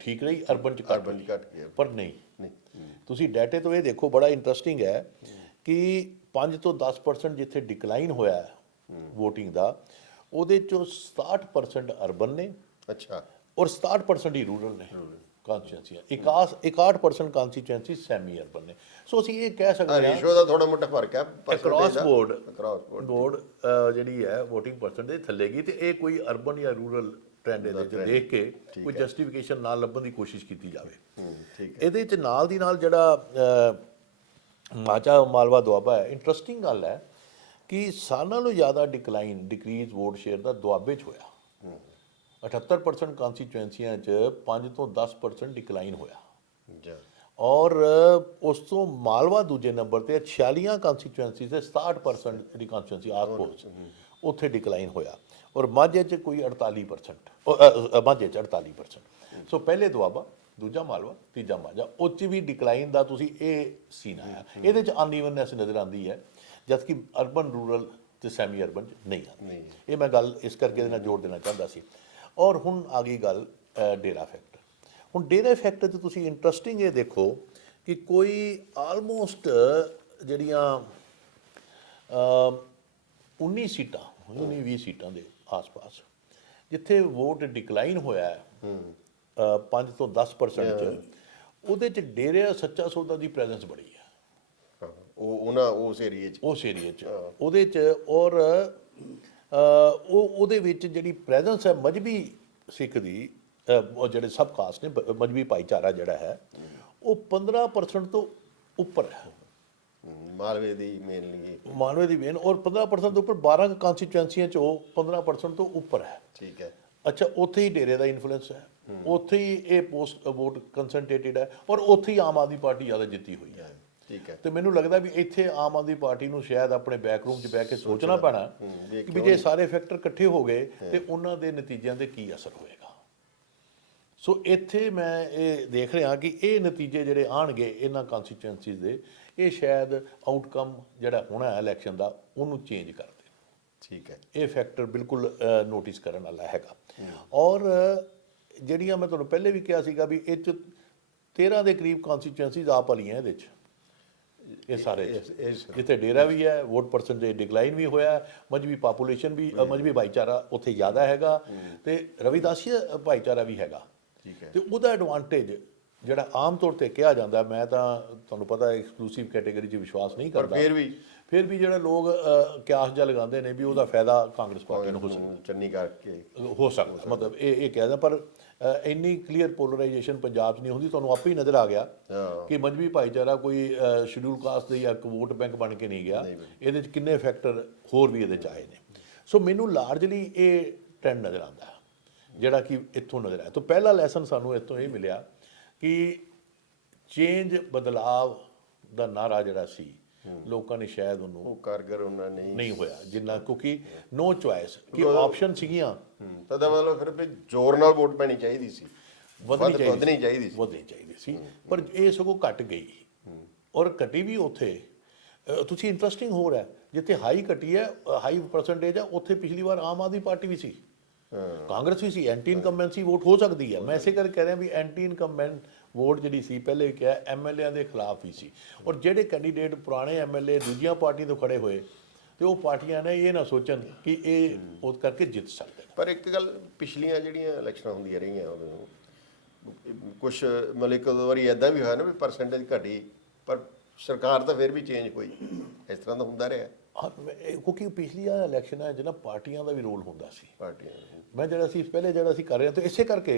ਠੀਕ ਰਹੀ, ਅਰਬਨ 'ਚ ਘੱਟ ਗਈ। ਪਰ ਨਹੀਂ, ਤੁਸੀਂ ਡਾਟੇ ਤੋਂ ਇਹ ਦੇਖੋ, ਬੜਾ ਇੰਟਰਸਟਿੰਗ ਹੈ ਕਿ 5 ਤੋਂ 10% ਜਿੱਥੇ ਡਿਕਲਾਈਨ ਹੋਇਆ ਵੋਟਿੰਗ ਦਾ, ਉਹਦੇ 'ਚੋਂ 67% ਅਰਬਨ ਨੇ। ਅੱਛਾ। ਔਰ 67% ਹੀ ਰੂਰਲ ਨੇ। ਕਾਂਸਟੀਚੁਐਂਸੀਆਂ 61% ਕਾਂਸਟੀਚੁਐਂਸੀ ਸੈਮੀ ਅਰਬਨ ਨੇ। ਸੋ ਅਸੀਂ ਇਹ ਕਹਿ ਸਕਦੇ ਹਾਂ ਰੇਸ਼ੋ ਦਾ ਥੋੜਾ ਮੋਟਾ ਫਰਕ ਹੈ ਅਕ੍ਰੋਸ ਬੋਰਡ ਬੋਰਡ ਜਿਹੜੀ ਹੈ VOTING ਪਰਸੈਂਟੇਜ ਥੱਲੇ ਗਈ, ਤੇ ਇਹ ਕੋਈ ਅਰਬਨ ਜਾਂ ਰੂਰਲ ਟ੍ਰੈਂਡ ਇਹਦੇ 'ਚ ਦੇਖ ਕੇ ਕੋਈ ਜਸਟੀਫਿਕੇਸ਼ਨ ਨਾਲ ਲੱਭਣ ਦੀ ਕੋਸ਼ਿਸ਼ ਕੀਤੀ ਜਾਵੇ। ਠੀਕ ਹੈ। ਇਹਦੇ 'ਚ ਨਾਲ ਦੀ ਨਾਲ ਜਿਹੜਾ ਮਾਝਾ ਮਾਲਵਾ ਦੁਆਬਾ ਹੈ, ਇੰਟਰਸਟਿੰਗ ਗੱਲ ਹੈ ਕਿ ਸਾਰਿਆਂ ਨਾਲੋਂ ਜ਼ਿਆਦਾ ਡਿਕਰੀਜ਼ ਵੋਟ ਸ਼ੇਅਰ ਦਾ ਦੁਆਬੇ 'ਚ ਹੋਇਆ। 78% ਕਾਂਸਟੀਚੁਐਂਸੀਆਂ 'ਚ 5 ਤੋਂ 10% ਡਿਕਲਾਈਨ ਹੋਇਆ, ਔਰ ਉਸ ਤੋਂ ਮਾਲਵਾ ਦੂਜੇ ਨੰਬਰ ਤੇ 46 ਕਾਂਸਟੀਚੁਐਂਸੀ ਤੇ 67% ਜਿਹੜੀ ਕਾਂਸਟੀਚੁਐਂਸੀ ਆਸ-ਪੋਸ ਉੱਥੇ ਡਿਕਲਾਈਨ ਹੋਇਆ, ਔਰ ਮਾਝੇ 'ਚ ਕੋਈ 48%, ਮਾਝੇ 'ਚ 48%। ਸੋ ਪਹਿਲੇ ਦੁਆਬਾ, ਦੂਜਾ ਮਾਲਵਾ, ਤੀਜਾ ਮਾਝਾ, ਉਹ 'ਚ ਵੀ ਡਿਕਲਾਈਨ ਦਾ ਤੁਸੀਂ ਇਹ ਸੀਨ ਆਇਆ। ਇਹਦੇ 'ਚ ਅਨਈਵਨਨੈਸ ਨਜ਼ਰ ਆਉਂਦੀ ਹੈ, ਜਦਕਿ ਅਰਬਨ ਰੂਰਲ ਤੇ ਸੈਮੀ ਅਰਬਨ 'ਚ ਨਹੀਂ ਆਉਂਦੀ। ਇਹ ਮੈਂ ਗੱਲ ਇਸ ਕਰਕੇ ਇਹਦੇ ਨਾਲ ਜੋੜ ਦੇਣਾ ਚਾਹੁੰਦਾ ਸੀ। ਔਰ ਹੁਣ ਆ ਗਈ ਗੱਲ ਡੇਰਾ ਫੈਕਟਰ। ਹੁਣ ਡੇਰਾ ਫੈਕਟਰ 'ਚ ਤੁਸੀਂ ਇੰਟਰਸਟਿੰਗ ਇਹ ਦੇਖੋ ਕਿ ਕੋਈ ਆਲਮੋਸਟ ਜਿਹੜੀਆਂ 19 ਸੀਟਾਂ 19-20 ਸੀਟਾਂ ਦੇ ਆਸ-ਪਾਸ ਜਿੱਥੇ ਵੋਟ ਡਿਕਲਾਈਨ ਹੋਇਆ ਹੈ 5 ਤੋਂ 10% 'ਚ, ਉਹਦੇ 'ਚ ਡੇਰਾ ਸੱਚਾ ਸੌਦਾ ਦੀ ਪ੍ਰੈਜ਼ੈਂਸ ਬੜੀ ਹੈ। ਉਸ ਏਰੀਏ 'ਚ ਉਹਦੇ 'ਚ ਔਰ ਉਹਦੇ ਵਿੱਚ ਜਿਹੜੀ ਪ੍ਰੈਜ਼ੈਂਸ ਹੈ ਮਜਬੀ ਸਿੱਖ ਦੀ, ਉਹ ਜਿਹੜੇ ਸਬ ਕਾਸਟ ਨੇ, ਮਜਬੀ ਭਾਈਚਾਰਾ ਜਿਹੜਾ ਹੈ ਉਹ 15% ਤੋਂ ਉੱਪਰ ਹੈ। ਮਾਲਵੇ ਦੀ ਮੇਨ ਔਰ 15% ਤੋਂ ਉੱਪਰ 12 ਕਾਂਸਟੀਚੁਐਂਸੀਆਂ 'ਚ ਉਹ 15% ਤੋਂ ਉੱਪਰ ਹੈ। ਠੀਕ ਹੈ। ਅੱਛਾ, ਉੱਥੇ ਹੀ ਡੇਰੇ ਦਾ ਇਨਫਲੂਐਂਸ ਹੈ, ਉੱਥੇ ਹੀ ਇਹ ਪੋਸਟ ਵੋਟ ਕੰਸਨਟ੍ਰੇਟਿਡ ਹੈ, ਔਰ ਉੱਥੇ ਹੀ ਆਮ ਆਦਮੀ ਪਾਰਟੀ ਜ਼ਿਆਦਾ ਜਿੱਤੀ ਹੋਈ ਹੈ। ਠੀਕ ਹੈ। ਤੇ ਮੈਨੂੰ ਲੱਗਦਾ ਵੀ ਇੱਥੇ ਆਮ ਆਦਮੀ ਪਾਰਟੀ ਨੂੰ ਸ਼ਾਇਦ ਆਪਣੇ ਬੈਕਰੂਮ 'ਚ ਬਹਿ ਕੇ ਸੋਚਣਾ ਪੈਣਾ ਕਿ ਵੀ ਜੇ ਸਾਰੇ ਫੈਕਟਰ ਇਕੱਠੇ ਹੋ ਗਏ ਤੇ ਉਹਨਾਂ ਦੇ ਨਤੀਜਿਆਂ ਦੇ ਕੀ ਅਸਰ ਹੋਏਗਾ। ਸੋ ਇੱਥੇ ਮੈਂ ਇਹ ਦੇਖ ਰਿਹਾ ਕਿ ਇਹ ਨਤੀਜੇ ਜਿਹੜੇ ਆਉਣਗੇ ਇਹਨਾਂ ਕਾਂਸਟੀਚੁਐਂਸੀਜ਼ ਦੇ, ਇਹ ਸ਼ਾਇਦ ਆਊਟਕਮ ਜਿਹੜਾ ਹੋਣਾ ਹੈ ਇਲੈਕਸ਼ਨ ਦਾ ਉਹਨੂੰ ਚੇਂਜ ਕਰ ਦੇ। ਠੀਕ ਹੈ। ਇਹ ਫੈਕਟਰ ਬਿਲਕੁਲ ਨੋਟਿਸ ਕਰਨ ਵਾਲਾ ਹੈਗਾ। ਔਰ ਜਿਹੜੀਆਂ ਮੈਂ ਤੁਹਾਨੂੰ ਪਹਿਲੇ ਵੀ ਕਿਹਾ ਸੀਗਾ ਵੀ ਇਹ 'ਚ 13 ਦੇ ਕਰੀਬ ਕਾਂਸਟੀਚੁਐਂਸੀਜ਼ ਆਪ ਵਾਲੀਆਂ ਇਹਦੇ 'ਚ, ਇਹ ਸਾਰੇ ਜਿੱਥੇ ਡੇਰਾ ਵੀ ਹੈ, ਵੋਟ ਪਰਸੈਂਟੇਜ ਡਿਕਲਾਈਨ ਵੀ ਹੋਇਆ, ਮਜਬੀ ਪਾਪੂਲੇਸ਼ਨ ਵੀ, ਮਜਬੀ ਭਾਈਚਾਰਾ ਉੱਥੇ ਜ਼ਿਆਦਾ ਹੈਗਾ, ਤੇ ਰਵਿਦਾਸੀਆ ਭਾਈਚਾਰਾ ਵੀ ਹੈਗਾ। ਤੇ ਉਹਦਾ ਐਡਵਾਂਟੇਜ ਜਿਹੜਾ ਆਮ ਤੌਰ ਤੇ ਕਿਹਾ ਜਾਂਦਾ, ਮੈਂ ਤਾਂ ਤੁਹਾਨੂੰ ਪਤਾ ਐਕਸਕਲੂਸਿਵ ਕੈਟੇਗਰੀ 'ਚ ਵਿਸ਼ਵਾਸ ਨਹੀਂ ਕਰਦਾ, ਫਿਰ ਵੀ ਜਿਹੜਾ ਲੋਕ ਕਿਆਸ ਜਿਹਾ ਲਗਾਉਂਦੇ ਨੇ ਵੀ ਉਹਦਾ ਫਾਇਦਾ ਕਾਂਗਰਸ ਪਾਰਟੀ ਨੂੰ ਹੋ ਸਕਦਾ, ਮਤਲਬ ਇਹ ਕਹਿ ਦਿੰਦਾ। ਪਰ ਇੰਨੀ ਕਲੀਅਰ ਪੋਲਰਾਈਜੇਸ਼ਨ ਪੰਜਾਬ 'ਚ ਨਹੀਂ ਹੁੰਦੀ। ਤੁਹਾਨੂੰ ਆਪੇ ਹੀ ਨਜ਼ਰ ਆ ਗਿਆ ਕਿ ਮਜਬੀ ਭਾਈਚਾਰਾ ਕੋਈ ਸ਼ਡਿਊਲ ਕਾਸਟ ਦੇ ਜਾਂ ਵੋਟ ਬੈਂਕ ਬਣ ਕੇ ਨਹੀਂ ਗਿਆ, ਇਹਦੇ 'ਚ ਕਿੰਨੇ ਫੈਕਟਰ ਹੋਰ ਵੀ ਇਹਦੇ 'ਚ ਆਏ ਨੇ। ਸੋ ਮੈਨੂੰ ਲਾਰਜਲੀ ਇਹ ਟ੍ਰੈਂਡ ਨਜ਼ਰ ਆਉਂਦਾ ਜਿਹੜਾ ਕਿ ਇੱਥੋਂ ਨਜ਼ਰ ਆਇਆ। ਤਾਂ ਪਹਿਲਾ ਲੈਸਨ ਸਾਨੂੰ ਇੱਥੋਂ ਇਹ ਮਿਲਿਆ ਕਿ ਚੇਂਜ, ਬਦਲਾਵ ਦਾ ਨਾਰਾ ਜਿਹੜਾ ਸੀ, ਲੋਕਾਂ ਨੇ ਸ਼ਾਇਦ ਉਹਨੂੰ ਕਾਰਗਰ ਉਹਨਾਂ ਨਹੀਂ ਹੋਇਆ ਜਿੰਨਾ, ਕਿਉਂਕਿ ਨੋ ਚੁਆਇਸ ਕਿ ਆਪਸ਼ਨ ਸੀਗੀਆਂ। ਤਾਂ ਦਾ ਮਤਲਬ ਫਿਰ ਵੀ ਜ਼ੋਰ ਨਾਲ ਵੋਟ ਪੈਣੀ ਚਾਹੀਦੀ ਸੀ, ਵਧਣੀ ਚਾਹੀਦੀ ਸੀ, ਪਰ ਇਹ ਸਗੋਂ ਘਟ ਗਈ। ਔਰ ਘਟੀ ਵੀ ਉੱਥੇ ਤੁਸੀਂ ਇੰਟਰਸਟਿੰਗ ਹੋ ਰਿਹਾ ਜਿੱਥੇ ਹਾਈ ਘਟੀ ਹੈ, ਹਾਈ ਪਰਸੈਂਟੇਜ ਹੈ, ਉੱਥੇ ਪਿਛਲੀ ਵਾਰ ਆਮ ਆਦਮੀ ਪਾਰਟੀ ਵੀ ਸੀ, ਕਾਂਗਰਸ ਵੀ ਸੀ। ਐਂਟੀ ਇਨਕੰਬੈਂਸੀ ਵੋਟ ਹੋ ਸਕਦੀ ਹੈ। ਮੈਂ ਇਸੇ ਕਰਕੇ ਕਹਿ ਰਿਹਾ ਵੀ ਐਂਟੀ ਇਨਕੰਬੈਂਟ ਵੋਟ ਜਿਹੜੀ ਸੀ, ਪਹਿਲੇ ਵੀ ਕਿਹਾ, ਐਮਐਲਏਆਂ ਦੇ ਖਿਲਾਫ ਹੀ ਸੀ। ਔਰ ਜਿਹੜੇ ਕੈਂਡੀਡੇਟ ਪੁਰਾਣੇ ਐਮਐਲਏ ਦੂਜੀਆਂ ਪਾਰਟੀ ਤੋਂ ਖੜੇ ਹੋਏ, ਤੇ ਉਹ ਪਾਰਟੀਆਂ ਨੇ ਇਹ ਨਾ ਸੋਚਣ ਕਿ ਇਹ ਉਹ ਕਰਕੇ ਜਿੱਤ ਸਕਦੇ। ਪਰ ਇੱਕ ਗੱਲ, ਪਿਛਲੀਆਂ ਜਿਹੜੀਆਂ ਇਲੈਕਸ਼ਨਾਂ ਹੁੰਦੀਆਂ ਰਹੀਆਂ ਉਦੋਂ ਕੁਛ ਮਤਲਬ ਇੱਕ ਦੋ ਵਾਰੀ ਇੱਦਾਂ ਵੀ ਹੋਇਆ ਨਾ ਵੀ ਪਰਸੈਂਟੇਜ ਘਟੀ, ਪਰ ਸਰਕਾਰ ਤਾਂ ਫਿਰ ਵੀ ਚੇਂਜ ਹੋਈ। ਇਸ ਤਰ੍ਹਾਂ ਦਾ ਹੁੰਦਾ ਰਿਹਾ। ਕਿਉਂਕਿ ਪਿਛਲੀਆਂ ਇਲੈਕਸ਼ਨਾਂ 'ਚ ਨਾ ਪਾਰਟੀਆਂ ਦਾ ਵੀ ਰੋਲ ਹੁੰਦਾ ਸੀ। ਮੈਂ ਜਿਹੜਾ ਅਸੀਂ ਕਰ ਰਹੇ ਹਾਂ, ਤਾਂ ਇਸੇ ਕਰਕੇ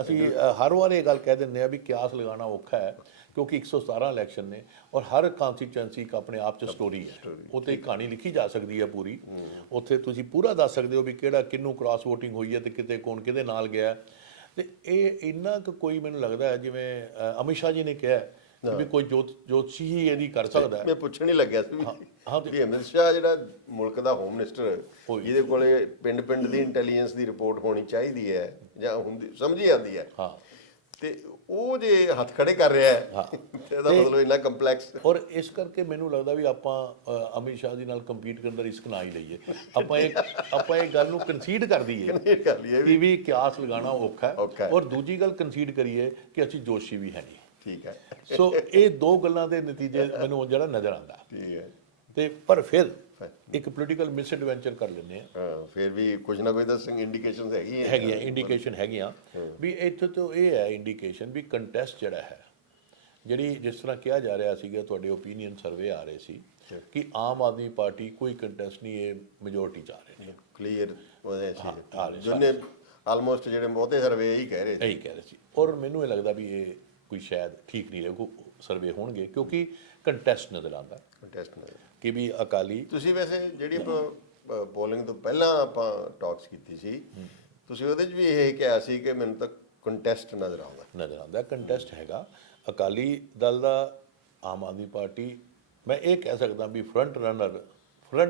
ਅਸੀਂ ਹਰ ਵਾਰ ਇਹ ਗੱਲ ਕਹਿ ਦਿੰਦੇ ਹਾਂ ਵੀ ਕਿਆਸ ਲਗਾਉਣਾ ਔਖਾ ਹੈ, ਕਿਉਂਕਿ 117 ਇਲੈਕਸ਼ਨ ਨੇ, ਔਰ ਹਰ ਕਾਂਸਟੀਚੁਐਂਸੀ ਇੱਕ ਆਪਣੇ ਆਪ 'ਚ ਸਟੋਰੀ ਹੈ। ਉੱਥੇ ਇੱਕ ਕਹਾਣੀ ਲਿਖੀ ਜਾ ਸਕਦੀ ਹੈ ਪੂਰੀ। ਉੱਥੇ ਤੁਸੀਂ ਪੂਰਾ ਦੱਸ ਸਕਦੇ ਹੋ ਵੀ ਕਿਹੜਾ ਕਿਹਨੂੰ ਕ੍ਰਾਸ ਵੋਟਿੰਗ ਹੋਈ ਹੈ ਤੇ ਕਿਤੇ ਕੌਣ ਕਿਹਦੇ ਨਾਲ ਗਿਆ। ਤੇ ਇਹ ਇੰਨਾ ਕੁ ਕੋਈ ਮੈਨੂੰ ਲੱਗਦਾ ਹੈ ਜਿਵੇਂ ਅਮਿਤ ਸ਼ਾਹ ਜੀ ਨੇ ਕਿਹਾ ਵੀ ਕੋਈ ਜੋਤਸ਼ੀ ਹੀ ਇਹਦੀ ਕਰ ਸਕਦਾ। ਮੈਂ ਪੁੱਛਣ ਹੀ ਲੱਗਿਆ ਸੀ ਵੀ ਅਮਿਤ ਸ਼ਾਹ ਜਿਹੜਾ ਮੁਲਕ ਦਾ ਹੋਮ ਮਿਨਿਸਟਰ, ਜਿਹਦੇ ਕੋਲੇ ਪਿੰਡ ਦੀ ਇੰਟੈਲੀਜੈਂਸ ਦੀ ਰਿਪੋਰਟ ਹੋਣੀ ਚਾਹੀਦੀ ਹੈ ਜਾਂ ਹੁੰਦੀ ਸਮਝੀ ਜਾਂਦੀ ਹੈ, ਤੇ ਉਹ ਜੇ ਹੱਥ ਖੜੇ ਕਰ ਰਿਹਾ ਹੈ ਇਹਦਾ ਮਤਲਬ ਇੰਨਾ ਕੰਪਲੈਕਸ। ਔਰ ਇਸ ਕਰਕੇ ਮੈਨੂੰ ਲੱਗਦਾ ਵੀ ਆਪਾਂ ਅਮਿਤ ਸ਼ਾਹ ਜੀ ਨਾਲ ਕੰਪੀਟ ਕਰਨ ਦਾ ਰਿਸਕ ਨਾ ਹੀ ਲਈਏ। ਆਪਾਂ ਇਹ ਗੱਲ ਨੂੰ ਕੰਸੀਡ ਕਰ ਦਈਏ ਕਿ ਵੀ ਕਿਆਸ ਲਗਾਉਣਾ ਔਖਾ ਹੈ, ਔਰ ਦੂਜੀ ਗੱਲ ਕੰਸੀਡ ਕਰੀਏ ਕਿ ਅਸੀਂ ਜੋਸ਼ੀ ਵੀ ਹੈ ਨਹੀਂ। ਠੀਕ ਹੈ। ਸੋ ਇਹ ਦੋ ਗੱਲਾਂ ਦੇ ਨਤੀਜੇ ਮੈਨੂੰ ਜਿਹੜਾ ਨਜ਼ਰ ਆਉਂਦਾ। ਠੀਕ ਹੈ। ਤੇ ਪਰ ਫਿਰ ਇੱਕ ਪੋਲੀਟੀਕਲ ਮਿਸਐਡਵੈਂਚਰ ਕਰ ਲੈਂਦੇ ਆ। ਹਾਂ, ਫਿਰ ਵੀ ਕੁਝ ਨਾ ਕੁਝ ਤਾਂ ਇੰਡੀਕੇਸ਼ਨਸ ਹੈਗੀਆਂ ਇੰਡੀਕੇਸ਼ਨ ਹੈਗੀਆਂ ਵੀ ਇੱਥੇ ਤੋਂ ਇਹ ਹੈ ਇੰਡੀਕੇਸ਼ਨ ਵੀ ਕੰਟੈਸਟ ਜਿਹੜਾ ਹੈ, ਜਿਹੜੀ ਜਿਸ ਤਰ੍ਹਾਂ ਕਿਹਾ ਜਾ ਰਿਹਾ ਸੀਗਾ, ਤੁਹਾਡੇ ਓਪੀਨੀਅਨ ਸਰਵੇ ਆ ਰਹੇ ਸੀ ਕਿ ਆਮ ਆਦਮੀ ਪਾਰਟੀ ਕੋਈ ਕੰਟੈਸਟ ਨਹੀਂ, ਇਹ ਮੈਜੋਰਟੀ 'ਚ ਆ ਰਹੇ ਨੇ, ਕਲੀਅਰ ਉਹਦੇ ਆ ਰਹੇ ਜਿਹਨੇ ਆਲਮੋਸਟ ਜਿਹੜੇ ਬਹੁਤੇ ਸਰਵੇ ਇਹੀ ਕਹਿ ਰਹੇ ਸੀ। ਇਹੀ ਕਹਿ ਰਹੇ ਸੀ। ਔਰ ਮੈਨੂੰ ਇਹ ਲੱਗਦਾ ਵੀ ਇਹ ਕੋਈ ਸ਼ਾਇਦ ਠੀਕ ਨਹੀਂ ਰਹੇਗਾ ਸਰਵੇ ਹੋਣਗੇ, ਕਿਉਂਕਿ ਕੰਟੈਸਟ ਨਜ਼ਰ ਆਉਂਦਾ ਕੰਟੈਸਟ ਨਾਲ ਕਿ ਵੀ ਅਕਾਲੀ। ਤੁਸੀਂ ਵੈਸੇ ਜਿਹੜੀ ਆਪਾਂ ਪੋਲਿੰਗ ਤੋਂ ਪਹਿਲਾਂ ਆਪਾਂ ਟਾਕਸ ਕੀਤੀ ਸੀ, ਤੁਸੀਂ ਉਹਦੇ 'ਚ ਵੀ ਇਹ ਕਿਹਾ ਸੀ ਕਿ ਮੈਨੂੰ ਤਾਂ ਕੰਟੈਸਟ ਨਜ਼ਰ ਆਉਂਦਾ। ਕੰਟੈਸਟ ਹੈਗਾ ਅਕਾਲੀ ਦਲ ਦਾ, ਆਮ ਆਦਮੀ ਪਾਰਟੀ। ਮੈਂ ਇਹ ਕਹਿ ਸਕਦਾ ਵੀ ਫਰੰਟ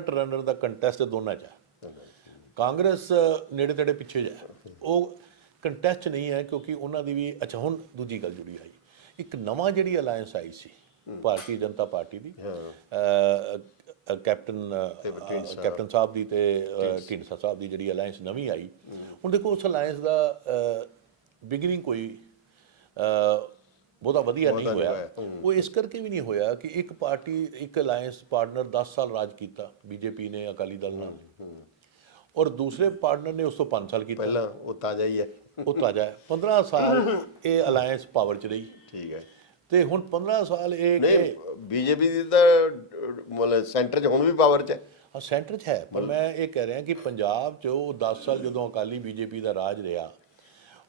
ਰਨਰ ਦਾ ਕੰਟੈਸਟ ਦੋਨਾਂ 'ਚ ਹੈ। ਕਾਂਗਰਸ ਨੇੜੇ ਤੇੜੇ ਪਿੱਛੇ ਜਾ, ਉਹ ਕੰਟੈਸਟ ਨਹੀਂ ਹੈ ਕਿਉਂਕਿ ਉਹਨਾਂ ਦੀ ਵੀ। ਅੱਛਾ, ਹੁਣ ਦੂਜੀ ਗੱਲ ਜੁੜੀ ਆਈ, ਇੱਕ ਨਵਾਂ ਜਿਹੜੀ ਅਲਾਇੰਸ ਆਈ ਸੀ ਭਾਰਤੀ ਜਨਤਾ ਪਾਰਟੀ ਦੀ, ਕੈਪਟਨ ਸਾਹਿਬ ਦੀ ਤੇ ਢੀਂਡਸਾ ਸਾਹਿਬ ਦੀ ਜਿਹੜੀ ਅਲਾਇੰਸ ਨਵੀਂ ਆਈ। ਹੁਣ ਦੇਖੋ ਉਸ ਅਲਾਇੰਸ ਦਾ ਬਿਗਨਿੰਗ ਕੋਈ ਬਹੁਤਾ ਵਧੀਆ ਨਹੀਂ ਹੋਇਆ। ਉਹ ਇਸ ਕਰਕੇ ਵੀ ਨਹੀਂ ਹੋਇਆ ਕਿ ਇੱਕ ਪਾਰਟੀ, ਇੱਕ ਅਲਾਇੰਸ ਪਾਰਟਨਰ 10 ਸਾਲ ਰਾਜ ਕੀਤਾ ਬੀਜੇਪੀ ਨੇ ਅਕਾਲੀ ਦਲ ਨਾਲ, ਔਰ ਦੂਸਰੇ ਪਾਰਟਨਰ ਨੇ ਉਸ ਤੋਂ 5 ਸਾਲ ਕੀਤਾ। ਪਹਿਲਾਂ ਉਹ ਤਾਜ਼ਾ ਹੀ ਹੈ, ਉਹ ਤਾਜ਼ਾ ਹੈ। 15 ਸਾਲ ਇਹ ਅਲਾਇੰਸ ਪਾਵਰ 'ਚ ਰਹੀ। ਠੀਕ ਹੈ। ਤੇ ਹੁਣ 15 ਸਾਲ ਇਹ ਬੀਜੇਪੀ ਦੀ ਤਾਂ ਮਤਲਬ ਸੈਂਟਰ 'ਚ ਹੁਣ ਵੀ ਪਾਵਰ 'ਚ ਹੈ। ਹਾਂ, ਸੈਂਟਰ 'ਚ ਹੈ, ਪਰ ਮੈਂ ਇਹ ਕਹਿ ਰਿਹਾ ਕਿ ਪੰਜਾਬ 'ਚ ਉਹ 10 ਸਾਲ ਜਦੋਂ ਅਕਾਲੀ ਬੀਜੇਪੀ ਦਾ ਰਾਜ ਰਿਹਾ,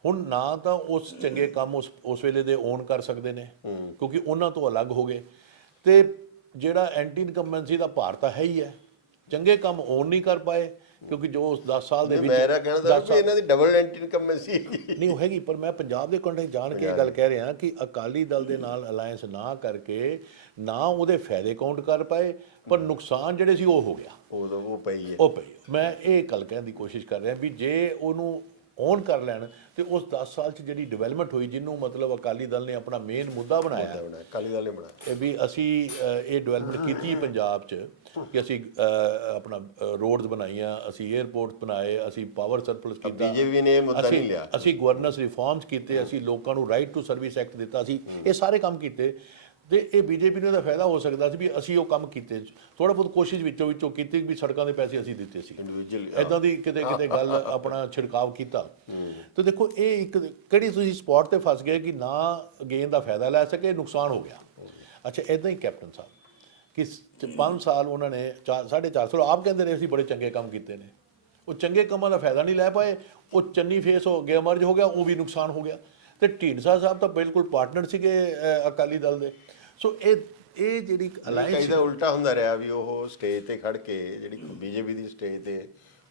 ਹੁਣ ਨਾ ਤਾਂ ਉਸ ਚੰਗੇ ਕੰਮ ਉਸ ਵੇਲੇ ਦੇ ਓਨ ਕਰ ਸਕਦੇ ਨੇ ਕਿਉਂਕਿ ਉਹਨਾਂ ਤੋਂ ਅਲੱਗ ਹੋ ਗਏ, ਤੇ ਜਿਹੜਾ ਐਂਟੀ ਇਨਕੰਬੈਂਸੀ ਦਾ ਭਾਰ ਤਾਂ ਹੈ ਹੀ ਹੈ, ਚੰਗੇ ਕੰਮ ਓਨ ਨਹੀਂ ਕਰ ਪਾਏ ਕਿਉਂਕਿ ਜੋ ਉਸ 10 ਸਾਲ ਦੇ ਵਿੱਚ ਮੇਰਾ ਕਹਿਣਾ ਵੀ ਇਹਨਾਂ ਦੀ ਡਬਲ ਐਂਟੀ ਇਨਕੰਬੈਂਸੀ ਨਹੀਂ ਉਹ ਹੈਗੀ। ਪਰ ਮੈਂ ਪੰਜਾਬ ਦੇ ਕੰਟੈਕਟ ਜਾਣ ਕੇ ਇਹ ਗੱਲ ਕਹਿ ਰਿਹਾ ਕਿ ਅਕਾਲੀ ਦਲ ਦੇ ਨਾਲ ਅਲਾਇੰਸ ਨਾ ਕਰਕੇ ਨਾ ਉਹਦੇ ਫਾਇਦੇ ਕਾਊਂਟ ਕਰ ਪਾਏ, ਪਰ ਨੁਕਸਾਨ ਜਿਹੜੇ ਸੀ ਉਹ ਹੋ ਗਿਆ, ਉਹ ਪਈ ਹੈ। ਉਹ ਪਈ। ਮੈਂ ਇਹ ਗੱਲ ਕਹਿਣ ਦੀ ਕੋਸ਼ਿਸ਼ ਕਰ ਰਿਹਾ ਵੀ ਜੇ ਉਹਨੂੰ ਓਨ ਕਰ ਲੈਣ ਤੇ ਉਸ 10 ਸਾਲ 'ਚ ਜਿਹੜੀ ਡਿਵੈਲਪਮੈਂਟ ਹੋਈ, ਜਿਹਨੂੰ ਮਤਲਬ ਅਕਾਲੀ ਦਲ ਨੇ ਆਪਣਾ ਮੇਨ ਮੁੱਦਾ ਬਣਾਇਆ, ਅਕਾਲੀ ਦਲ ਨੇ ਬਣਾਇਆ ਇਹ ਵੀ ਅਸੀਂ ਇਹ ਡਿਵੈਲਪਮੈਂਟ ਕੀਤੀ ਪੰਜਾਬ 'ਚ ਕਿ ਅਸੀਂ ਆਪਣਾ ਰੋਡਸ ਬਣਾਈਆਂ, ਅਸੀਂ 에ਅਰਪੋਰਟ ਬਣਾਏ, ਅਸੀਂ ਪਾਵਰ ਸਰਪਲਸ ਕੀਤਾ, ਬੀਜੇਪੀ ਨੇ ਮੁੱਦਾ ਨਹੀਂ ਲਿਆ, ਅਸੀਂ ਗਵਰਨੈਂਸ ਰਿਫਾਰਮਸ ਕੀਤੇ, ਅਸੀਂ ਲੋਕਾਂ ਨੂੰ ਰਾਈਟ ਟੂ ਸਰਵਿਸ ਐਕਟ ਦਿੱਤਾ, ਅਸੀਂ ਇਹ ਸਾਰੇ ਕੰਮ ਕੀਤੇ। ਤੇ ਇਹ ਬੀਜੇਪੀ ਨੂੰ ਇਹਦਾ ਫਾਇਦਾ ਹੋ ਸਕਦਾ ਸੀ ਵੀ ਅਸੀਂ ਉਹ ਕੰਮ ਕੀਤੇ, ਥੋੜਾ ਬਹੁਤ ਕੋਸ਼ਿਸ਼ ਵਿੱਚੋਂ ਕੀਤੀ ਵੀ ਸੜਕਾਂ ਦੇ ਪੈਸੇ ਅਸੀਂ ਦਿੱਤੇ ਸੀ, ਇਦਾਂ ਦੀ ਕਿਤੇ ਗੱਲ ਆਪਣਾ ਛਿੜਕਾਵ ਕੀਤਾ। ਤੇ ਦੇਖੋ ਇਹ ਇੱਕ ਕਿਹੜੀ ਤੁਸੀਂ ਸਪੌਟ ਤੇ ਫਸ ਗਏ ਕਿ ਨਾ ਗੇਮ ਦਾ ਫਾਇਦਾ ਲੈ ਸਕੇ, ਨੁਕਸਾਨ ਹੋ ਗਿਆ। ਅੱਛਾ, ਇਦਾਂ ਹੀ ਕੈਪਟਨ ਸਾਹਿਬ ਕਿ 5 ਸਾਲ ਉਹਨਾਂ ਨੇ 4.5 ਸਾਲ ਆਪ ਕਹਿੰਦੇ ਰਹੇ ਅਸੀਂ ਬੜੇ ਚੰਗੇ ਕੰਮ ਕੀਤੇ ਨੇ, ਉਹ ਚੰਗੇ ਕੰਮਾਂ ਦਾ ਫਾਇਦਾ ਨਹੀਂ ਲੈ ਪਾਏ, ਉਹ ਚੰਨੀ ਫੇਸ ਹੋ ਗਿਆ, ਮਰਜ ਹੋ ਗਿਆ, ਉਹ ਵੀ ਨੁਕਸਾਨ ਹੋ ਗਿਆ। ਤੇ ਢੀਂਡਸਾ ਸਾਹਿਬ ਤਾਂ ਬਿਲਕੁਲ ਪਾਰਟਨਰ ਸੀਗੇ ਅਕਾਲੀ ਦਲ ਦੇ। ਸੋ ਇਹ ਜਿਹੜੀ ਅਲਾਇੰਸ ਦਾ ਉਲਟਾ ਹੁੰਦਾ ਰਿਹਾ ਵੀ ਉਹ ਸਟੇਜ ਤੇ ਖੜ ਕੇ ਜਿਹੜੀ ਬੀਜੇਪੀ ਦੀ ਸਟੇਜ ਤੇ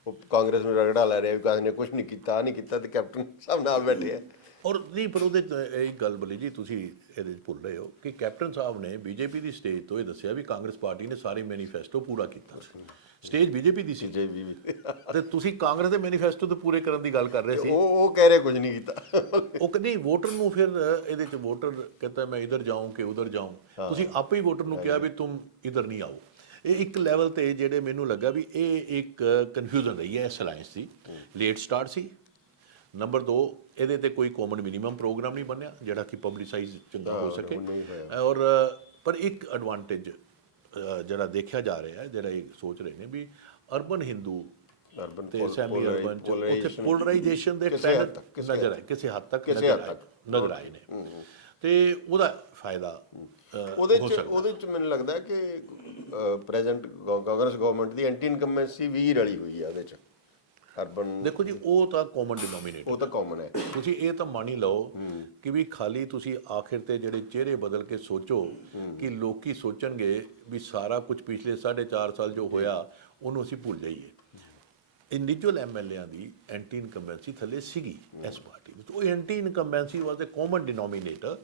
ਉਹ ਕਾਂਗਰਸ ਨੂੰ ਰਗੜਾ ਲੈ ਰਿਹਾ ਵੀ ਕਾਂਗਰਸ ਨੇ ਕੁਝ ਨਹੀਂ ਕੀਤਾ ਤੇ ਕੈਪਟਨ ਸਾਹਿਬ ਨਾਲ ਬੈਠੇ ਆ। ਔਰ ਨਹੀਂ, ਪਰ ਉਹਦੇ ਇਹ ਗੱਲ ਬਲੀ ਜੀ ਤੁਸੀਂ ਇਹਦੇ 'ਚ ਭੁੱਲ ਰਹੇ ਹੋ ਕਿ ਕੈਪਟਨ ਸਾਹਿਬ ਨੇ ਬੀਜੇਪੀ ਦੀ ਸਟੇਜ ਤੋਂ ਇਹ ਦੱਸਿਆ ਵੀ ਕਾਂਗਰਸ ਪਾਰਟੀ ਨੇ ਸਾਰੇ ਮੈਨੀਫੈਸਟੋ ਪੂਰਾ ਕੀਤਾ। ਸਟੇਜ ਬੀਜੇਪੀ ਦੀ ਸੀ ਤੇ ਤੁਸੀਂ ਕਾਂਗਰਸ ਦੇ ਮੈਨੀਫੈਸਟੋ ਤੇ ਪੂਰੇ ਕਰਨ ਦੀ ਗੱਲ ਕਰ ਰਹੇ ਸੀ। ਉਹ ਕਹਿ ਰਹੇ ਕੁਝ ਨਹੀਂ ਕੀਤਾ। ਉਹ ਕਹਿੰਦੇ ਵੋਟਰ ਨੂੰ ਫਿਰ ਇਹਦੇ 'ਚ ਵੋਟਰ ਕਹਿੰਦਾ ਮੈਂ ਇਧਰ ਜਾਊਂ ਕਿ ਉਧਰ ਜਾਊਂ, ਤੁਸੀਂ ਆਪੇ ਹੀ ਵੋਟਰ ਨੂੰ ਕਿਹਾ ਵੀ ਤੁਮ ਇਧਰ ਨਹੀਂ ਆਓ। ਇਹ ਇੱਕ ਲੈਵਲ ਤੇ ਜਿਹੜੇ ਮੈਨੂੰ ਲੱਗਾ ਵੀ ਇਹ ਇੱਕ ਕਨਫਿਊਜ਼ਨ ਰਹੀ ਹੈ ਇਸ ਅਲਾਇੰਸ ਦੀ। ਲੇਟ ਸਟਾਰਟ ਸੀ। ਨੰਬਰ 2, ਇਹਦੇ ਤੇ ਕੋਈ ਕਾਮਨ ਮਿਨੀਮਮ ਪ੍ਰੋਗਰਾਮ ਨਹੀਂ ਬਣਿਆ ਜਿਹੜਾ ਕਿ ਪਬਲਿਸਾਈਜ਼ ਚੰਗਾ ਹੋ ਸਕੇ। ਔਰ ਪਰ ਇੱਕ ਐਡਵਾਂਟੇਜ ਜਿਹੜਾ ਦੇਖਿਆ ਜਾ ਰਿਹਾ ਹੈ, ਜਿਹੜਾ ਇਹ ਸੋਚ ਰਹੇ ਨੇ ਵੀ ਅਰਬਨ ਹਿੰਦੂ ਤੇ ਸੈਮੀ ਅਰਬਨ ਚ ਉੱਥੇ ਪੋਲਰਾਈਜੇਸ਼ਨ ਦੇ ਟ੍ਰੈਂਡ ਨਜ਼ਰ ਆਏ, ਕਿਸੇ ਹੱਦ ਤੱਕ ਨਜ਼ਰ ਆਏ ਨੇ, ਤੇ ਉਹਦਾ ਫਾਇਦਾ ਉਹਦੇ ਚ ਮੈਨੂੰ ਲੱਗਦਾ ਕਿ ਪ੍ਰੈਜ਼ੈਂਟ ਕਾਂਗਰਸ ਗਵਰਨਮੈਂਟ ਦੀ ਐਂਟੀ ਇਨਕੰਬੈਂਸੀ ਵੀ ਰਲੀ ਹੋਈ ਹੈ ਉਹਦੇ ਚ। ਅਰਬਨ ਦੇਖੋ ਜੀ, ਉਹ ਤਾਂ ਕਾਮਨ ਡਿਨੋਮੀਨੇਟਰ, ਉਹ ਤਾਂ ਕਾਮਨ ਹੈ। ਤੁਸੀਂ ਇਹ ਤਾਂ ਮੰਨ ਹੀ ਲਓ ਕਿ ਵੀ ਖਾਲੀ ਤੁਸੀਂ ਆਖਿਰ ਤੇ ਜਿਹੜੇ ਚਿਹਰੇ ਬਦਲ ਕੇ ਸੋਚੋ ਕਿ ਲੋਕੀ ਸੋਚਣਗੇ ਵੀ ਸਾਰਾ ਕੁਝ ਪਿਛਲੇ 4.5 ਸਾਲ ਜੋ ਹੋਇਆ ਉਹਨੂੰ ਅਸੀਂ ਭੁੱਲ ਜਾਈਏ। ਇੰਡੀਵਿਜੂਅਲ ਐਮਐਲਏਆਂ ਦੀ ਐਂਟੀ ਇਨਕੰਬੈਂਸੀ ਥੱਲੇ ਸੀਗੀ ਇਸ ਪਾਰਟੀ ਵਿੱਚ। ਉਹ ਐਂਟੀ ਇਨਕੰਬੈਂਸੀ ਵਾਸ ਦ ਕਾਮਨ ਡਿਨੋਮੀਨੇਟਰ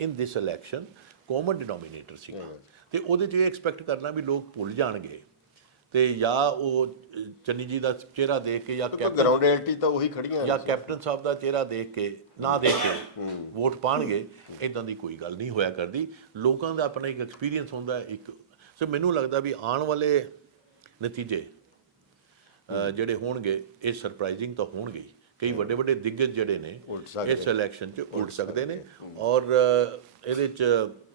ਇਨ ਦਿਸ ਇਲੈਕਸ਼ਨ, ਕਾਮਨ ਡਿਨੋਮੀਨੇਟਰ ਸੀਗਾ। ਤੇ ਉਹਦੇ 'ਚ ਇਹ ਐਕਸਪੈਕਟ ਕਰਨਾ ਵੀ ਲੋਕ ਭੁੱਲ ਜਾਣਗੇ ਤੇ ਜਾਂ ਉਹ ਚੰਨੀ ਜੀ ਦਾ ਚਿਹਰਾ ਦੇਖ ਕੇ ਜਾਂ ਗਰਾਊਂਡ ਰਿਐਲਿਟੀ ਤਾਂ ਉਹੀ ਖੜੀਆਂ ਜਾਂ ਕੈਪਟਨ ਸਾਹਿਬ ਦਾ ਚਿਹਰਾ ਦੇਖ ਕੇ ਨਾ ਦੇਖ ਕੇ ਵੋਟ ਪਾਣਗੇ, ਇਦਾਂ ਦੀ ਕੋਈ ਗੱਲ ਨਹੀਂ ਹੋਇਆ ਕਰਦੀ। ਲੋਕਾਂ ਦਾ ਆਪਣਾ ਇੱਕ ਐਕਸਪੀਰੀਅੰਸ ਹੁੰਦਾ ਇੱਕ। ਸੋ ਮੈਨੂੰ ਲੱਗਦਾ ਵੀ ਆਉਣ ਵਾਲੇ ਨਤੀਜੇ ਜਿਹੜੇ ਹੋਣਗੇ ਇਹ ਸਰਪ੍ਰਾਈਜ਼ਿੰਗ ਤਾਂ ਹੋਣਗੇ। ਕਈ ਵੱਡੇ ਵੱਡੇ ਦਿੱਗਜ ਜਿਹੜੇ ਨੇ ਇਸ ਇਲੈਕਸ਼ਨ 'ਚ ਉਲਟ ਸਕਦੇ ਨੇ। ਔਰ ਇਹਦੇ 'ਚ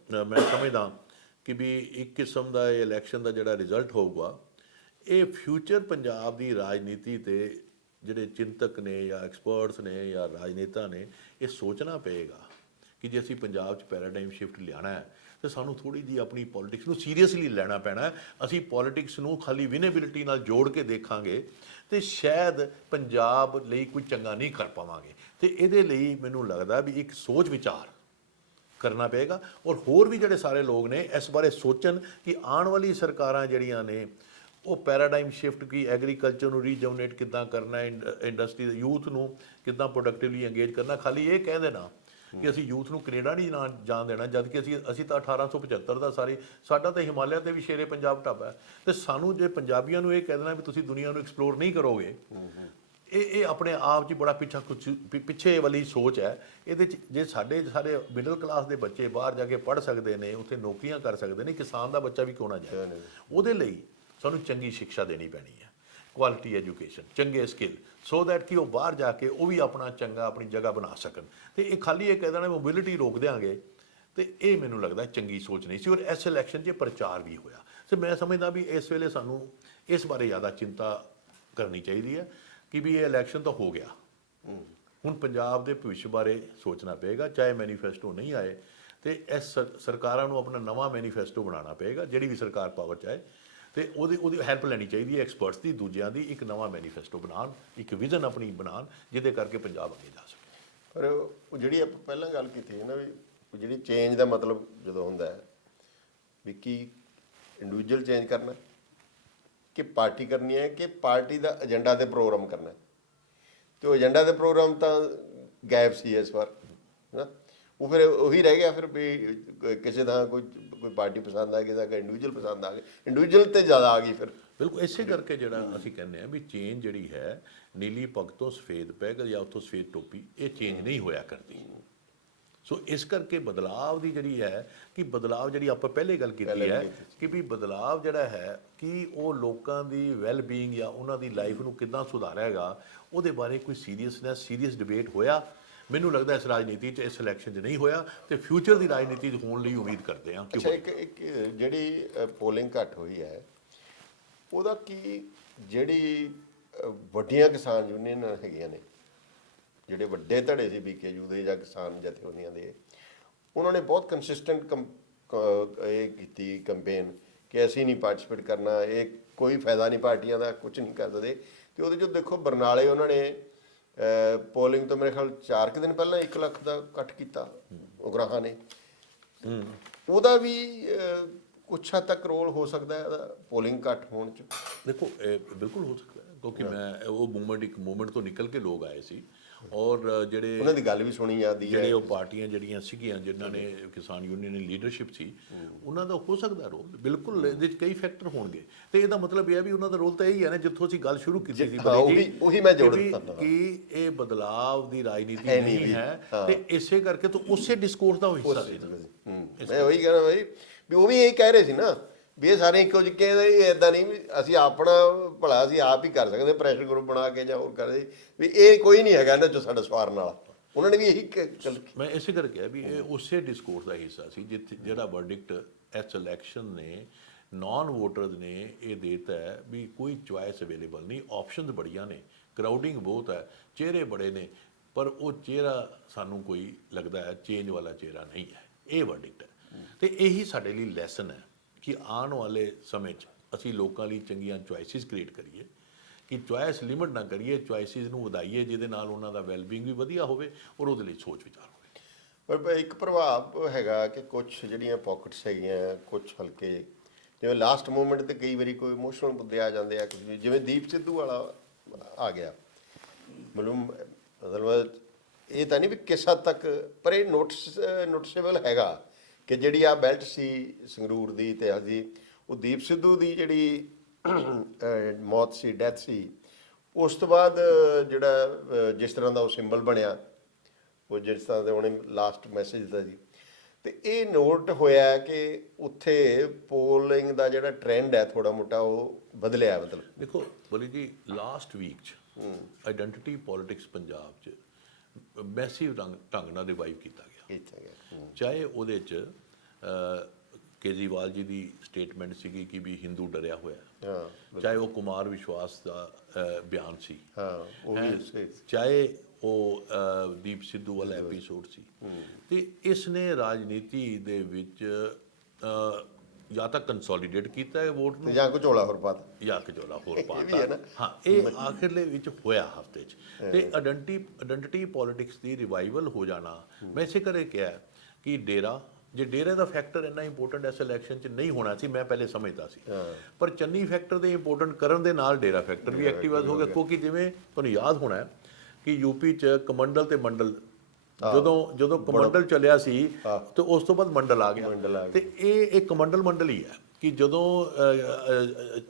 ਮੈਂ ਸਮਝਦਾ ਕਿ ਵੀ ਇੱਕ ਕਿਸਮ ਦਾ ਇਹ ਇਲੈਕਸ਼ਨ ਦਾ ਜਿਹੜਾ ਰਿਜ਼ਲਟ ਹੋਊਗਾ ਇਹ ਫਿਊਚਰ ਪੰਜਾਬ ਦੀ ਰਾਜਨੀਤੀ ਤੇ ਜਿਹੜੇ ਚਿੰਤਕ ਨੇ ਜਾਂ ਐਕਸਪਰਟਸ ਨੇ ਜਾਂ ਰਾਜਨੇਤਾ ਨੇ ਇਹ ਸੋਚਣਾ ਪਏਗਾ ਕਿ ਜੇ ਅਸੀਂ ਪੰਜਾਬ 'ਚ ਪੈਰਾਡਾਈਮ ਸ਼ਿਫਟ ਲਿਆਉਣਾ ਹੈ ਤੇ ਸਾਨੂੰ ਥੋੜ੍ਹੀ ਜਿਹੀ ਆਪਣੀ ਪੋਲਿਟਿਕਸ ਨੂੰ ਸੀਰੀਅਸਲੀ ਲੈਣਾ ਪੈਣਾ ਹੈ। ਅਸੀਂ ਪੋਲਿਟਿਕਸ ਨੂੰ ਖਾਲੀ ਵਿਨੇਬਿਲਿਟੀ ਨਾਲ ਜੋੜ ਕੇ ਦੇਖਾਂਗੇ ਤੇ ਸ਼ਾਇਦ ਪੰਜਾਬ ਲਈ ਕੋਈ ਚੰਗਾ ਨਹੀਂ ਕਰ ਪਾਵਾਂਗੇ। ਤੇ ਇਹਦੇ ਲਈ ਮੈਨੂੰ ਲੱਗਦਾ ਵੀ ਇੱਕ ਸੋਚ ਵਿਚਾਰ ਕਰਨਾ ਪਏਗਾ ਔਰ ਹੋਰ ਵੀ ਜਿਹੜੇ ਸਾਰੇ ਲੋਕ ਨੇ ਇਸ ਬਾਰੇ ਸੋਚਣ ਕਿ ਆਉਣ ਵਾਲੀ ਸਰਕਾਰਾਂ ਜਿਹੜੀਆਂ ਨੇ ਉਹ ਪੈਰਾਡਾਈਮ ਸ਼ਿਫਟ ਕੀ ਐਗਰੀਕਲਚਰ ਨੂੰ ਰੀਜਨਰੇਟ ਕਿੱਦਾਂ ਕਰਨਾ, ਇੰਡਸਟਰੀ ਦੇ ਯੂਥ ਨੂੰ ਕਿੱਦਾਂ ਪ੍ਰੋਡਕਟਿਵਲੀ ਇੰਗੇਜ ਕਰਨਾ। ਖਾਲੀ ਇਹ ਕਹਿ ਦੇਣਾ ਕਿ ਅਸੀਂ ਯੂਥ ਨੂੰ ਕੈਨੇਡਾ ਨਹੀਂ ਜਾਣ ਦੇਣਾ, ਜਦ ਕਿ ਅਸੀਂ ਤਾਂ 1875 ਦਾ ਸਾਡਾ ਤਾਂ ਹਿਮਾਲਿਆ ਤੇ ਵੀ ਸ਼ੇਰੇ ਪੰਜਾਬ ਢਾਬਾ ਹੈ। ਤੇ ਸਾਨੂੰ ਜੇ ਪੰਜਾਬੀਆਂ ਨੂੰ ਇਹ ਕਹਿ ਦੇਣਾ ਵੀ ਤੁਸੀਂ ਦੁਨੀਆ ਨੂੰ ਐਕਸਪਲੋਰ ਨਹੀਂ ਕਰੋਗੇ, ਇਹ ਆਪਣੇ ਆਪ 'ਚ ਬੜਾ ਪਿੱਛੇ ਵਾਲੀ ਸੋਚ ਹੈ। ਇਹਦੇ 'ਚ ਜੇ ਸਾਡੇ ਸਾਰੇ ਮਿਡਲ ਕਲਾਸ ਦੇ ਬੱਚੇ ਬਾਹਰ ਜਾ ਕੇ ਪੜ੍ਹ ਸਕਦੇ ਨੇ, ਉੱਥੇ ਨੌਕਰੀਆਂ ਕਰ ਸਕਦੇ ਨੇ, ਕਿਸਾਨ ਦਾ ਬੱਚਾ ਵੀ ਕਿਉਂ ਨਾ ਜਾਏ। ਉਹਦੇ ਲਈ ਸਾਨੂੰ ਚੰਗੀ ਸਿੱਖਿਆ ਦੇਣੀ ਪੈਣੀ ਹੈ, ਕੁਆਲਿਟੀ ਐਜੂਕੇਸ਼ਨ, ਚੰਗੇ ਸਕਿੱਲ, ਸੋ ਦੈਟ ਕਿ ਉਹ ਬਾਹਰ ਜਾ ਕੇ ਉਹ ਵੀ ਆਪਣਾ ਚੰਗਾ ਆਪਣੀ ਜਗ੍ਹਾ ਬਣਾ ਸਕਣ। ਤੇ ਇਹ ਖਾਲੀ ਇਹ ਕਹਿ ਦੇਣਾ ਮੋਬਿਲਿਟੀ ਰੋਕ ਦਿਆਂਗੇ ਤੇ ਇਹ ਮੈਨੂੰ ਲੱਗਦਾ ਚੰਗੀ ਸੋਚ ਨਹੀਂ ਸੀ। ਔਰ ਇਸ ਇਲੈਕਸ਼ਨ 'ਚ ਪ੍ਰਚਾਰ ਵੀ ਹੋਇਆ। ਤੇ ਮੈਂ ਸਮਝਦਾ ਵੀ ਇਸ ਵੇਲੇ ਸਾਨੂੰ ਇਸ ਬਾਰੇ ਜ਼ਿਆਦਾ ਚਿੰਤਾ ਕਰਨੀ ਚਾਹੀਦੀ ਹੈ ਕਿ ਵੀ ਇਹ ਇਲੈਕਸ਼ਨ ਤਾਂ ਹੋ ਗਿਆ, ਹੁਣ ਪੰਜਾਬ ਦੇ ਭਵਿੱਖ ਬਾਰੇ ਸੋਚਣਾ ਪਏਗਾ। ਚਾਹੇ ਮੈਨੀਫੈਸਟੋ ਨਹੀਂ ਆਏ ਤੇ ਇਸ ਸਰਕਾਰਾਂ ਨੂੰ ਆਪਣਾ ਨਵਾਂ ਮੈਨੀਫੈਸਟੋ ਬਣਾਉਣਾ ਪਏਗਾ, ਜਿਹੜੀ ਵੀ ਸਰਕਾਰ ਪਾਵਰ 'ਚ ਆਏ ਤੇ ਉਹਦੀ ਹੈਲਪ ਲੈਣੀ ਚਾਹੀਦੀ ਹੈ ਐਕਸਪਰਟਸ ਦੀ, ਦੂਜਿਆਂ ਦੀ। ਇੱਕ ਨਵਾਂ ਮੈਨੀਫੈਸਟੋ ਬਣਾਉਣ, ਇੱਕ ਵਿਜ਼ਨ ਆਪਣੀ ਬਣਾਉਣ ਜਿਹਦੇ ਕਰਕੇ ਪੰਜਾਬ ਅੱਗੇ ਜਾ ਸਕੇ। ਪਰ ਉਹ ਜਿਹੜੀ ਆਪਾਂ ਪਹਿਲਾਂ ਗੱਲ ਕੀਤੀ ਹੈ ਨਾ ਵੀ ਜਿਹੜੀ ਚੇਂਜ ਦਾ ਮਤਲਬ ਜਦੋਂ ਹੁੰਦਾ ਹੈ ਵੀ ਕੀ ਇੰਡੀਵਿਜੂਅਲ ਚੇਂਜ ਕਰਨਾ ਕਿ ਪਾਰਟੀ ਕਰਨੀ ਹੈ ਕਿ ਪਾਰਟੀ ਦਾ ਏਜੰਡਾ ਤੇ ਪ੍ਰੋਗਰਾਮ ਕਰਨਾ, ਤੇ ਉਹ ਏਜੰਡਾ ਤੇ ਪ੍ਰੋਗਰਾਮ ਤਾਂ ਗਾਇਬ ਸੀ ਇਸ ਵਾਰ ਹੈ ਨਾ। ਉਹ ਫਿਰ ਉਹੀ ਰਹਿ ਗਿਆ ਫਿਰ ਵੀ ਕਿਸੇ ਦਾ ਕੋਈ ਪਾਰਟੀ ਪਸੰਦ ਆ, ਕਿਸੇ ਦਾ ਇੰਡੀਵਿਜੂਅਲ ਪਸੰਦ ਆ ਗਿਆ, ਇੰਡੀਵਿਜੂਅਲ ਤੇ ਜ਼ਿਆਦਾ ਆ ਗਈ ਫਿਰ। ਬਿਲਕੁਲ ਇਸੇ ਕਰਕੇ ਜਿਹੜਾ ਅਸੀਂ ਕਹਿੰਦੇ ਹਾਂ ਵੀ ਚੇਂਜ ਜਿਹੜੀ ਹੈ ਨੀਲੀ ਪੱਗ ਤੋਂ ਸਫੇਦ ਪੈਗ ਜਾਂ ਉੱਥੋਂ ਸਫੇਦ ਟੋਪੀ, ਇਹ ਚੇਂਜ ਨਹੀਂ ਹੋਇਆ ਕਰਦੀ। ਸੋ ਇਸ ਕਰਕੇ ਬਦਲਾਵ ਦੀ ਜਿਹੜੀ ਹੈ ਕਿ ਬਦਲਾਵ ਜਿਹੜੀ ਆਪਾਂ ਪਹਿਲੇ ਗੱਲ ਕੀਤੀ ਹੈ ਕਿ ਵੀ ਬਦਲਾਵ ਜਿਹੜਾ ਹੈ ਕਿ ਉਹ ਲੋਕਾਂ ਦੀ ਵੈਲਬੀਇੰਗ ਜਾਂ ਉਹਨਾਂ ਦੀ ਲਾਈਫ ਨੂੰ ਕਿੱਦਾਂ ਸੁਧਾਰੇਗਾ, ਉਹਦੇ ਬਾਰੇ ਕੋਈ ਸੀਰੀਅਸ ਡਿਬੇਟ ਹੋਇਆ ਮੈਨੂੰ ਲੱਗਦਾ ਇਸ ਰਾਜਨੀਤੀ 'ਚ, ਇਸ ਇਲੈਕਸ਼ਨ 'ਚ ਨਹੀਂ ਹੋਇਆ। ਤੇ ਫਿਊਚਰ ਦੀ ਰਾਜਨੀਤੀ 'ਚ ਹੋਣ ਲਈ ਉਮੀਦ ਕਰਦੇ ਹਾਂ। ਅੱਛਾ, ਇੱਕ ਜਿਹੜੀ ਪੋਲਿੰਗ ਘੱਟ ਹੋਈ ਹੈ ਉਹਦਾ ਕੀ, ਜਿਹੜੀ ਵੱਡੀਆਂ ਕਿਸਾਨ ਯੂਨੀਅਨ ਹੈਗੀਆਂ ਨੇ, ਜਿਹੜੇ ਵੱਡੇ ਧੜੇ ਸੀ BKU ਦੇ ਜਾਂ ਕਿਸਾਨ ਜਥੇਬੰਦੀਆਂ ਦੇ, ਉਹਨਾਂ ਨੇ ਬਹੁਤ ਕੰਸਿਸਟੈਂਟ ਇਹ ਕੀਤੀ ਕੰਪੇਨ ਕਿ ਅਸੀਂ ਨਹੀਂ ਪਾਰਟਿਸਿਪੇਟ ਕਰਨਾ, ਇਹ ਕੋਈ ਫਾਇਦਾ ਨਹੀਂ ਪਾਰਟੀਆਂ ਦਾ, ਕੁਝ ਨਹੀਂ ਕਰ ਸਕਦੇ। ਤੇ ਉਹਦੇ 'ਚੋਂ ਦੇਖੋ ਬਰਨਾਲੇ ਉਹਨਾਂ ਨੇ ਪੋਲਿੰਗ ਤੋਂ ਮੇਰੇ ਖਿਆਲ 4 ਕੁ ਦਿਨ ਪਹਿਲਾਂ 1 ਲੱਖ ਦਾ ਕੱਟ ਕੀਤਾ ਉਗਰਾਹਾਂ ਨੇ। ਉਹਦਾ ਵੀ ਕੁਛ ਹੱਦ ਤੱਕ ਰੋਲ ਹੋ ਸਕਦਾ ਹੈ ਇਹਦਾ ਪੋਲਿੰਗ ਘੱਟ ਹੋਣ 'ਚ। ਦੇਖੋ ਬਿਲਕੁਲ ਹੋ ਸਕਦਾ ਹੈ ਕਿਉਂਕਿ ਮੈਂ ਉਹ ਇੱਕ ਮੂਵਮੈਂਟ ਤੋਂ ਨਿਕਲ ਕੇ ਲੋਕ ਆਏ ਸੀ ਔਰ ਜਿਹੜੇ ਉਹਨਾਂ ਦੀ ਗੱਲ ਵੀ ਸੁਣੀ ਜਾਂਦੀ ਹੈ, ਜਿਹੜੇ ਉਹ ਪਾਰਟੀਆਂ ਜਿਹੜੀਆਂ ਸੀਗੀਆਂ ਜਿਨ੍ਹਾਂ ਨੇ ਕਿਸਾਨ ਯੂਨੀਅਨ ਦੀ ਲੀਡਰਸ਼ਿਪ ਸੀ, ਉਹਨਾਂ ਦਾ ਹੋ ਸਕਦਾ ਰੋਲ। ਬਿਲਕੁਲ ਇਹਦੇ 'ਚ ਕਈ ਫੈਕਟਰ ਹੋਣਗੇ ਤੇ ਇਹਦਾ ਮਤਲਬ ਇਹ ਹੈ ਵੀ ਉਹਨਾਂ ਦਾ ਰੋਲ ਤਾਂ ਇਹੀ ਹੈ ਨਾ ਜਿੱਥੋਂ ਅਸੀਂ ਗੱਲ ਸ਼ੁਰੂ ਕੀਤੀ ਸੀ ਉਹੀ ਮੈਂ ਜੋੜ ਦਿੱਤਾ ਕਿ ਇਹ ਬਦਲਾਵ ਦੀ ਰਾਜਨੀਤੀ ਨਹੀਂ ਹੈ ਤੇ ਇਸੇ ਕਰਕੇ ਤਾਂ ਉਸੇ ਡਿਸਕੋਰਸ ਦਾ ਉਹ ਹਿੱਸਾ ਸੀ। ਮੈਂ ਉਹੀ ਕਹਿਣਾ ਬਾਈ ਵੀ ਉਹ ਵੀ ਇਹ ਕਹਿ ਰਹੇ ਸੀ ਨਾ ਵੀ ਇਹ ਸਾਰੇ ਇੱਕੋ ਜਿਹੇ ਇਹ ਇੱਦਾਂ ਨਹੀਂ ਵੀ ਅਸੀਂ ਆਪਣਾ ਭਲਾ ਅਸੀਂ ਆਪ ਹੀ ਕਰ ਸਕਦੇ, ਪ੍ਰੈਸ਼ਰ ਗਰੁੱਪ ਬਣਾ ਕੇ ਜਾਂ ਹੋਰ ਕਰਦੇ ਵੀ ਇਹ ਕੋਈ ਨਹੀਂ ਹੈਗਾ ਇਹਨਾਂ 'ਚੋਂ ਸਾਡਾ ਸਵਾਰਨ ਵਾਲਾ। ਉਹਨਾਂ ਨੇ ਵੀ ਇਹੀ ਗੱਲ, ਮੈਂ ਇਸੇ ਕਰਕੇ ਕਿਹਾ ਵੀ ਇਹ ਉਸੇ ਡਿਸਕੋਰਸ ਦਾ ਹਿੱਸਾ ਸੀ ਜਿਹੜਾ ਵਰਡਿਕਟ ਇਸ ਇਲੈਕਸ਼ਨ ਨੇ ਨੌਨ ਵੋਟਰਸ ਨੇ ਇਹ ਦੇਤਾ ਹੈ ਵੀ ਕੋਈ ਚੁਆਇਸ ਅਵੇਲੇਬਲ ਨਹੀਂ, ਆਪਸ਼ਨਸ ਬੜੀਆਂ ਨੇ, ਕਰਾਊਡਿੰਗ ਬਹੁਤ ਹੈ, ਚਿਹਰੇ ਬੜੇ ਨੇ, ਪਰ ਉਹ ਚਿਹਰਾ ਸਾਨੂੰ ਕੋਈ ਲੱਗਦਾ ਹੈ ਚੇਂਜ ਵਾਲਾ ਚਿਹਰਾ ਨਹੀਂ ਹੈ। ਇਹ ਵਰਡਿਕਟ ਹੈ ਤੇ ਇਹੀ ਸਾਡੇ ਲਈ ਲੈਸਨ ਹੈ ਕਿ ਆਉਣ ਵਾਲੇ ਸਮੇਂ 'ਚ ਅਸੀਂ ਲੋਕਾਂ ਲਈ ਚੰਗੀਆਂ ਚੁਆਇਸਿਸ ਕ੍ਰੀਏਟ ਕਰੀਏ, ਕਿ ਚੁਆਇਸ ਲਿਮਿਟ ਨਾ ਕਰੀਏ, ਚੁਆਇਸਿਸ ਨੂੰ ਵਧਾਈਏ ਜਿਹਦੇ ਨਾਲ ਉਹਨਾਂ ਦਾ ਵੈਲਬੀਇੰਗ ਵੀ ਵਧੀਆ ਹੋਵੇ ਔਰ ਉਹਦੇ ਲਈ ਸੋਚ ਵਿਚਾਰ ਹੋਵੇ। ਪਰ ਇੱਕ ਪ੍ਰਭਾਵ ਹੈਗਾ ਕਿ ਕੁਝ ਜਿਹੜੀਆਂ ਪਾਕਟਸ ਹੈਗੀਆਂ, ਕੁਝ ਹਲਕੇ ਜਿਵੇਂ ਲਾਸਟ ਮੂਮੈਂਟ ਤੇ ਕਈ ਵਾਰੀ ਕੋਈ ਇਮੋਸ਼ਨਲ ਮੁੱਦੇ ਆ ਜਾਂਦੇ ਆ, ਜਿਵੇਂ ਦੀਪ ਸਿੱਧੂ ਵਾਲਾ ਆ ਗਿਆ। ਮਤਲਬ ਇਹ ਤਾਂ ਨਹੀਂ ਵੀ ਕਿਸ ਹੱਦ ਤੱਕ, ਪਰ ਇਹ ਨੋਟਿਸੇਬਲ ਹੈਗਾ ਕਿ ਜਿਹੜੀ ਆ ਬੈਲਟ ਸੀ ਸੰਗਰੂਰ ਦੀ ਤੇ ਅਸੀਂ ਉਹ ਦੀਪ ਸਿੱਧੂ ਦੀ ਜਿਹੜੀ ਮੌਤ ਸੀ, ਡੈਥ ਸੀ, ਉਸ ਤੋਂ ਬਾਅਦ ਜਿਹੜਾ ਜਿਸ ਤਰ੍ਹਾਂ ਦਾ ਉਹ ਸਿੰਬਲ ਬਣਿਆ, ਉਹ ਜਿਸ ਤਰ੍ਹਾਂ ਦੇ ਉਹਨੇ ਲਾਸਟ ਮੈਸੇਜ ਦਿੱਤਾ ਸੀ, ਤੇ ਇਹ ਨੋਟ ਹੋਇਆ ਕਿ ਉੱਥੇ ਪੋਲਿੰਗ ਦਾ ਜਿਹੜਾ ਟ੍ਰੈਂਡ ਹੈ ਥੋੜਾ ਮੋਟਾ ਉਹ ਬਦਲਿਆ। ਮਤਲਬ ਦੇਖੋ ਬੋਲੀ ਜੀ, ਲਾਸਟ ਵੀਕ 'ਚ ਆਈਡੈਂਟੀਟੀ ਪੋਲਿਟਿਕਸ ਪੰਜਾਬ 'ਚ ਮੈਸਿਵ ਢੰਗ ਨਾਲ ਰਿਵਾਈਵ ਕੀਤਾ ਗਿਆ। ਚਾਹੇ ਉਹਦੇ 'ਚ ਕੇਜਰੀਵਾਲ ਜੀ ਦੀ ਸਟੇਟਮੈਂਟ ਸੀਗੀ ਕਿ ਵੀ ਹਿੰਦੂ ਡਰਿਆ ਹੋਇਆ, ਚਾਹੇ ਉਹ ਕੁਮਾਰ ਵਿਸ਼ਵਾਸ ਦਾ ਬਿਆਨ ਸੀ, ਹਾਂ ਉਹ ਵੀ ਚਾਹੇ ਉਹ ਦੀਪ ਸਿੱਧੂ ਵਾਲਾ ਐਪੀਸੋਡ ਸੀ। ਤੇ ਇਸ ਨੇ ਰਾਜਨੀਤੀ ਦੇ ਵਿੱਚ ਜਾਂ ਤਾਂ ਕੰਸੋਲੀਡੇਟ ਕੀਤਾ ਹੈ ਵੋਟ ਨੂੰ, ਜਾਂ ਘਚੋਲਾ ਹੋਰ ਪਾਤਾ, ਜਾਂ ਘਚੋਲਾ ਹੋਰ ਪਾਤਾ। ਹਾਂ, ਇਹ ਆਖਿਰਲੇ ਵਿੱਚ ਹੋਇਆ ਹਫ਼ਤੇ 'ਚ। ਤੇ ਆਇਡੈਂਟੀਟੀ ਪੋਲਿਟਿਕਸ ਦੀ ਰਿਵਾਈਵਲ ਹੋ ਜਾਣਾ, ਮੈਂ ਇਸੇ ਕਰਕੇ ਕਿਹਾ ਕਿ ਜੇ ਡੇਰੇ ਦਾ ਫੈਕਟਰ ਇੰਨਾ ਇੰਪੋਰਟੈਂਟ ਇਸ ਇਲੈਕਸ਼ਨ 'ਚ ਨਹੀਂ ਹੋਣਾ ਸੀ, ਮੈਂ ਪਹਿਲੇ ਸਮਝਦਾ ਸੀ, ਪਰ ਚੰਨੀ ਫੈਕਟਰ ਦੇ ਇੰਪੋਰਟੈਂਟ ਕਰਨ ਦੇ ਨਾਲ ਡੇਰਾ ਫੈਕਟਰ ਵੀ ਐਕਟਿਵਾਈਜ਼ ਹੋ ਗਿਆ। ਕਿਉਂਕਿ ਜਿਵੇਂ ਤੁਹਾਨੂੰ ਯਾਦ ਹੋਣਾ ਕਿ ਯੂਪੀ 'ਚ ਕਮੰਡਲ ਤੇ ਮੰਡਲ, ਜਦੋਂ ਕਮੰਡਲ ਚੱਲਿਆ ਸੀ ਤੇ ਉਸ ਤੋਂ ਬਾਅਦ ਮੰਡਲ ਆ ਗਿਆ। ਤੇ ਇਹ ਕਮੰਡਲ ਮੰਡਲ ਹੀ ਹੈ ਕਿ ਜਦੋਂ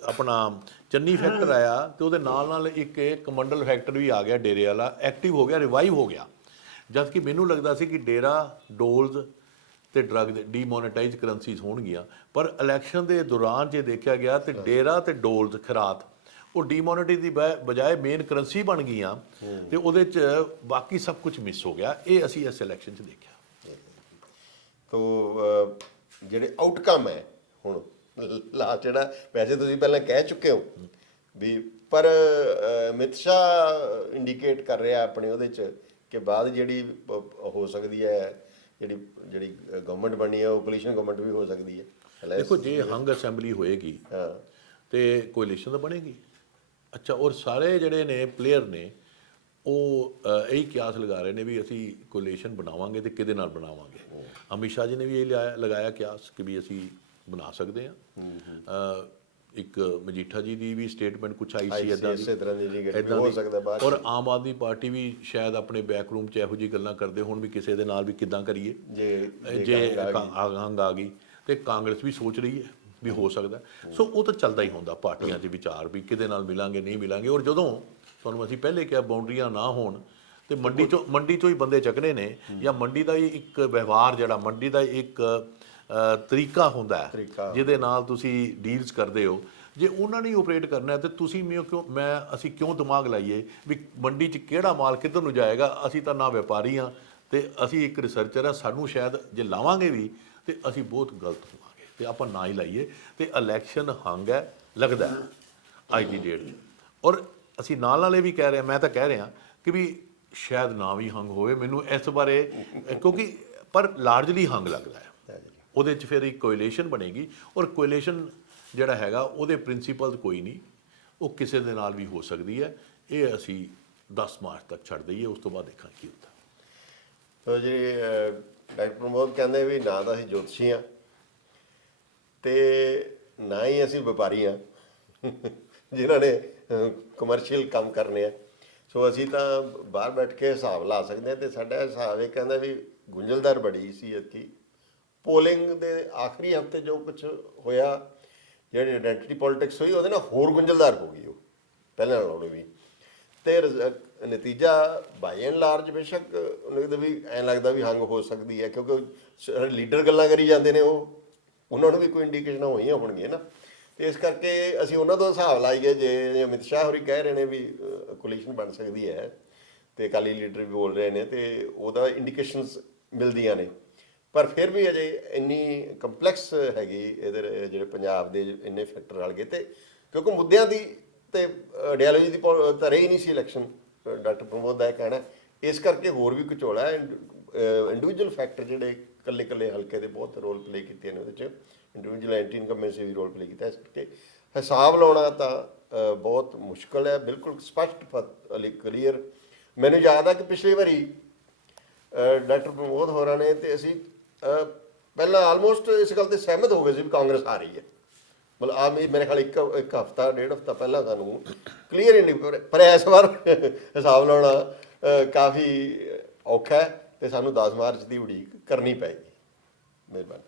ਆਪਣਾ ਚੰਨੀ ਫੈਕਟਰ ਆਇਆ ਤੇ ਉਹਦੇ ਨਾਲ ਇੱਕ ਕਮੰਡਲ ਫੈਕਟਰ ਵੀ ਆ ਗਿਆ, ਡੇਰੇ ਵਾਲਾ ਐਕਟਿਵ ਹੋ ਗਿਆ, ਰਿਵਾਈਵ ਹੋ ਗਿਆ। ਜਦ ਕਿ ਮੈਨੂੰ ਲੱਗਦਾ ਸੀ ਕਿ ਡੇਰਾ, ਡੋਲਜ਼ ਤੇ ਡਰੱਗ ਦੇ ਡੀਮੋਨੇਟਾਈਜ਼ ਕਰੰਸੀਜ਼ ਹੋਣਗੀਆਂ, ਪਰ ਇਲੈਕਸ਼ਨ ਦੇ ਦੌਰਾਨ ਜੇ ਦੇਖਿਆ ਗਿਆ ਤੇ ਡੇਰਾ ਤੇ ਡੋਲਜ਼, ਖਰਾਤ, ਉਹ ਡੀਮੋਨੇਟੀ ਦੀ ਬਜਾਏ ਮੇਨ ਕਰੰਸੀ ਬਣ ਗਈਆਂ ਤੇ ਉਹਦੇ 'ਚ ਬਾਕੀ ਸਭ ਕੁਝ ਮਿਸ ਹੋ ਗਿਆ। ਇਹ ਅਸੀਂ ਇਸ ਇਲੈਕਸ਼ਨ 'ਚ ਦੇਖਿਆ। ਤੋ ਜਿਹੜੇ ਆਊਟਕਮ ਹੈ ਹੁਣ ਲਾਸਟ, ਜਿਹੜਾ ਵੈਸੇ ਤੁਸੀਂ ਪਹਿਲਾਂ ਕਹਿ ਚੁੱਕੇ ਹੋ ਵੀ, ਪਰ ਅਮਿਤ ਸ਼ਾਹ ਇੰਡੀਕੇਟ ਕਰ ਰਿਹਾ ਆਪਣੇ ਉਹਦੇ 'ਚ ਕਿ ਬਾਅਦ ਜਿਹੜੀ ਹੋ ਸਕਦੀ ਹੈ, ਜਿਹੜੀ ਗਵਰਨਮੈਂਟ ਬਣੀ ਹੈ ਉਹ ਕੋਲੀਸ਼ਨ ਗਵਰਨਮੈਂਟ ਵੀ ਹੋ ਸਕਦੀ ਹੈ। ਦੇਖੋ, ਜੇ ਹੰਗ ਅਸੈਂਬਲੀ ਹੋਏਗੀ ਤੇ ਕੋਲੀਸ਼ਨ ਤਾਂ ਬਣੇਗੀ। ਅੱਛਾ, ਔਰ ਸਾਰੇ ਜਿਹੜੇ ਨੇ ਪਲੇਅਰ ਨੇ ਉਹ ਇਹੀ ਕਿਆਸ ਲਗਾ ਰਹੇ ਨੇ ਵੀ ਅਸੀਂ ਕੋਲੀਸ਼ਨ ਬਣਾਵਾਂਗੇ ਤੇ ਕਿਹਦੇ ਨਾਲ ਬਣਾਵਾਂਗੇ। ਅਮਿਤ ਸ਼ਾਹ ਜੀ ਨੇ ਵੀ ਇਹ ਲਗਾਇਆ ਕਿਆਸ ਕਿ ਵੀ ਅਸੀਂ ਬਣਾ ਸਕਦੇ ਹਾਂ। ਇੱਕ ਮਜੀਠਾ ਜੀ ਦੀ ਵੀ ਸਟੇਟਮੈਂਟ ਕੁਛ ਆਈ ਸੀ ਇੱਦਾਂ ਦੀ, ਔਰ ਆਮ ਆਦਮੀ ਪਾਰਟੀ ਵੀ ਸ਼ਾਇਦ ਆਪਣੇ ਬੈਕ ਰੂਮ 'ਚ ਇਹੋ ਜਿਹੀ ਗੱਲਾਂ ਕਰਦੇ ਹੋਣ ਵੀ ਕਿਸੇ ਦੇ ਨਾਲ ਵੀ ਕਿੱਦਾਂ ਕਰੀਏ ਜੇ ਹੰਗ ਆ ਗਈ। ਤੇ ਕਾਂਗਰਸ ਵੀ ਸੋਚ ਰਹੀ ਹੈ ਵੀ ਹੋ ਸਕਦਾ। ਸੋ ਉਹ ਤਾਂ ਚੱਲਦਾ ਹੀ ਹੁੰਦਾ ਪਾਰਟੀਆਂ 'ਚ ਵਿਚਾਰ ਵੀ ਕਿਹਦੇ ਨਾਲ ਮਿਲਾਂਗੇ, ਨਹੀਂ ਮਿਲਾਂਗੇ। ਔਰ ਜਦੋਂ ਤੁਹਾਨੂੰ ਅਸੀਂ ਪਹਿਲੇ ਕਿਹਾ ਬਾਉਂਡਰੀਆਂ ਨਾ ਹੋਣ ਤੇ ਮੰਡੀ 'ਚੋਂ ਹੀ ਬੰਦੇ ਚੱਕਣੇ ਨੇ, ਜਾਂ ਮੰਡੀ ਦਾ ਹੀ ਇੱਕ ਵਿਵਹਾਰ, ਜਿਹੜਾ ਮੰਡੀ ਦਾ ਇੱਕ ਤਰੀਕਾ ਹੁੰਦਾ ਹੈ ਜਿਹਦੇ ਨਾਲ ਤੁਸੀਂ ਡੀਲਸ ਕਰਦੇ ਹੋ, ਜੇ ਉਹਨਾਂ ਨੇ ਓਪਰੇਟ ਕਰਨਾ ਤੇ ਤੁਸੀਂ ਅਸੀਂ ਕਿਉਂ ਦਿਮਾਗ ਲਾਈਏ ਵੀ ਮੰਡੀ 'ਚ ਕਿਹੜਾ ਮਾਲ ਕਿੱਧਰ ਨੂੰ ਜਾਏਗਾ। ਅਸੀਂ ਤਾਂ ਨਾ ਵਪਾਰੀ ਹਾਂ ਤੇ ਅਸੀਂ ਇੱਕ ਰਿਸਰਚਰ ਹਾਂ, ਸਾਨੂੰ ਸ਼ਾਇਦ ਜੇ ਲਾਵਾਂਗੇ ਵੀ ਤੇ ਅਸੀਂ ਬਹੁਤ ਗਲਤ ਹੋਵਾਂਗੇ, ਤੇ ਆਪਾਂ ਨਾ ਹੀ ਲਾਈਏ। ਤੇ ਇਲੈਕਸ਼ਨ ਹੰਗ ਹੈ, ਲੱਗਦਾ ਅੱਜ ਦੀ ਡੇਟ 'ਚ। ਔਰ ਅਸੀਂ ਨਾਲ ਇਹ ਵੀ ਕਹਿ ਰਹੇ ਹਾਂ, ਮੈਂ ਤਾਂ ਕਹਿ ਰਿਹਾ ਕਿ ਵੀ ਸ਼ਾਇਦ ਨਾ ਵੀ ਹੰਗ ਹੋਵੇ, ਮੈਨੂੰ ਇਸ ਬਾਰੇ, ਕਿਉਂਕਿ ਪਰ ਲਾਰਜਲੀ ਹੰਗ ਲੱਗਦਾ ਹੈ। ਉਹਦੇ 'ਚ ਫਿਰ ਇੱਕ ਕੋਇਲੇਸ਼ਨ ਬਣੇਗੀ, ਔਰ ਕੋਇਲੇਸ਼ਨ ਜਿਹੜਾ ਹੈਗਾ ਉਹਦੇ ਪ੍ਰਿੰਸੀਪਲ ਕੋਈ ਨਹੀਂ, ਉਹ ਕਿਸੇ ਦੇ ਨਾਲ ਵੀ ਹੋ ਸਕਦੀ ਹੈ। ਇਹ ਅਸੀਂ 10 ਮਾਰਚ ਤੱਕ ਛੱਡ ਦਈਏ, ਉਸ ਤੋਂ ਬਾਅਦ ਦੇਖਾਂ ਕੀ ਹੁੰਦਾ। ਤੋ ਜੀ ਡਾਕਟਰ ਪ੍ਰਮੋਦ ਕਹਿੰਦੇ ਵੀ ਨਾ ਤਾਂ ਅਸੀਂ ਜੋਤਸ਼ੀ ਹਾਂ ਤੇ ਨਾ ਹੀ ਅਸੀਂ ਵਪਾਰੀ ਹਾਂ ਜਿਨ੍ਹਾਂ ਨੇ ਕਮਰਸ਼ੀਅਲ ਕੰਮ ਕਰਨੇ ਆ। ਸੋ ਅਸੀਂ ਤਾਂ ਬਾਹਰ ਬੈਠ ਕੇ ਹਿਸਾਬ ਲਾ ਸਕਦੇ ਹਾਂ, ਤੇ ਸਾਡਾ ਹਿਸਾਬ ਇਹ ਕਹਿੰਦਾ ਵੀ ਗੁੰਝਲਦਾਰ ਬੜੀ ਸੀ ਐਤਕੀ ਪੋਲਿੰਗ ਦੇ ਆਖਰੀ ਹਫ਼ਤੇ। ਜੋ ਕੁਝ ਹੋਇਆ, ਜਿਹੜੀ ਆਇਡੈਂਟੀਟੀ ਪੋਲਿਟਿਕਸ ਹੋਈ, ਉਹਦੇ ਨਾਲ ਹੋਰ ਗੁੰਝਲਦਾਰ ਹੋ ਗਈ ਉਹ ਪਹਿਲਾਂ ਨਾਲੋਂ ਵੀ। ਤੇ ਨਤੀਜਾ ਬਾਈ ਐਂਡ ਲਾਰਜ ਬੇਸ਼ੱਕ ਵੀ ਐਂ ਲੱਗਦਾ ਵੀ ਹੰਗ ਹੋ ਸਕਦੀ ਹੈ, ਕਿਉਂਕਿ ਲੀਡਰ ਗੱਲਾਂ ਕਰੀ ਜਾਂਦੇ ਨੇ, ਉਹਨਾਂ ਨੂੰ ਵੀ ਕੋਈ ਇੰਡੀਕੇਸ਼ਨਾਂ ਹੋਈਆਂ ਹੋਣਗੀਆਂ ਨਾ। ਤੇ ਇਸ ਕਰਕੇ ਅਸੀਂ ਉਹਨਾਂ ਤੋਂ ਹਿਸਾਬ ਲਾਈਏ, ਜੇ ਅਮਿਤ ਸ਼ਾਹ ਹੋਰੀ ਕਹਿ ਰਹੇ ਨੇ ਵੀ ਕੋਲੀਸ਼ਨ ਬਣ ਸਕਦੀ ਹੈ ਤੇ ਅਕਾਲੀ ਲੀਡਰ ਵੀ ਬੋਲ ਰਹੇ ਨੇ, ਤੇ ਉਹਦਾ ਇੰਡੀਕੇਸ਼ਨਸ ਮਿਲਦੀਆਂ ਨੇ। ਪਰ ਫਿਰ ਵੀ ਅਜੇ ਇੰਨੀ ਕੰਪਲੈਕਸ ਹੈਗੀ ਇਹਦੇ, ਜਿਹੜੇ ਪੰਜਾਬ ਦੇ ਇੰਨੇ ਫੈਕਟਰ ਰਲ ਗਏ, ਤੇ ਕਿਉਂਕਿ ਮੁੱਦਿਆਂ ਦੀ ਤੇ ਆਈਡੀਆਲੋਜੀ ਦੀ ਤਾਂ ਰਹੀ ਨਹੀਂ ਸੀ ਇਲੈਕਸ਼ਨ, ਡਾਕਟਰ ਪ੍ਰਮੋਦ ਦਾ ਇਹ ਕਹਿਣਾ। ਇਸ ਕਰਕੇ ਹੋਰ ਵੀ ਘਚੋਲਾ ਹੈ। ਇੰਡੀਵਿਜੂਅਲ ਫੈਕਟਰ ਜਿਹੜੇ ਇਕੱਲੇ ਹਲਕੇ ਦੇ ਬਹੁਤ ਰੋਲ ਪਲੇ ਕੀਤੇ ਨੇ ਉਹਦੇ 'ਚ, ਇੰਡੀਵਿਜੂਅਲ ਐਂਟੀ ਇਨਕਮਬੈਂਸੀ ਵੀ ਰੋਲ ਪਲੇ ਕੀਤਾ। ਇਸ ਕਰਕੇ ਹਿਸਾਬ ਲਾਉਣਾ ਤਾਂ ਬਹੁਤ ਮੁਸ਼ਕਿਲ ਹੈ, ਬਿਲਕੁਲ ਸਪਸ਼ਟ ਕਲੀਅਰ। ਮੈਨੂੰ ਯਾਦ ਆ ਕਿ ਪਿਛਲੀ ਵਾਰੀ ਡਾਕਟਰ ਪ੍ਰਮੋਦ ਹੋਰਾਂ ਨੇ ਤੇ ਅਸੀਂ ਪਹਿਲਾਂ ਆਲਮੋਸਟ ਇਸ ਗੱਲ 'ਤੇ ਸਹਿਮਤ ਹੋ ਗਏ ਸੀ ਵੀ ਕਾਂਗਰਸ ਆ ਰਹੀ ਹੈ। ਮਤਲਬ ਮੇਰੇ ਖਿਆਲ ਇੱਕ ਹਫ਼ਤਾ, 1.5 ਹਫ਼ਤਾ ਪਹਿਲਾਂ ਸਾਨੂੰ ਕਲੀਅਰ ਹੀ ਨਹੀਂ, ਪਰ ਇਸ ਵਾਰ ਹਿਸਾਬ ਲਾਉਣਾ ਕਾਫੀ ਔਖਾ ਹੈ, ਤੇ ਸਾਨੂੰ 10 ਮਾਰਚ ਦੀ ਉਡੀਕ ਕਰਨੀ ਪਏਗੀ। ਮਿਹਰਬਾਨੀ।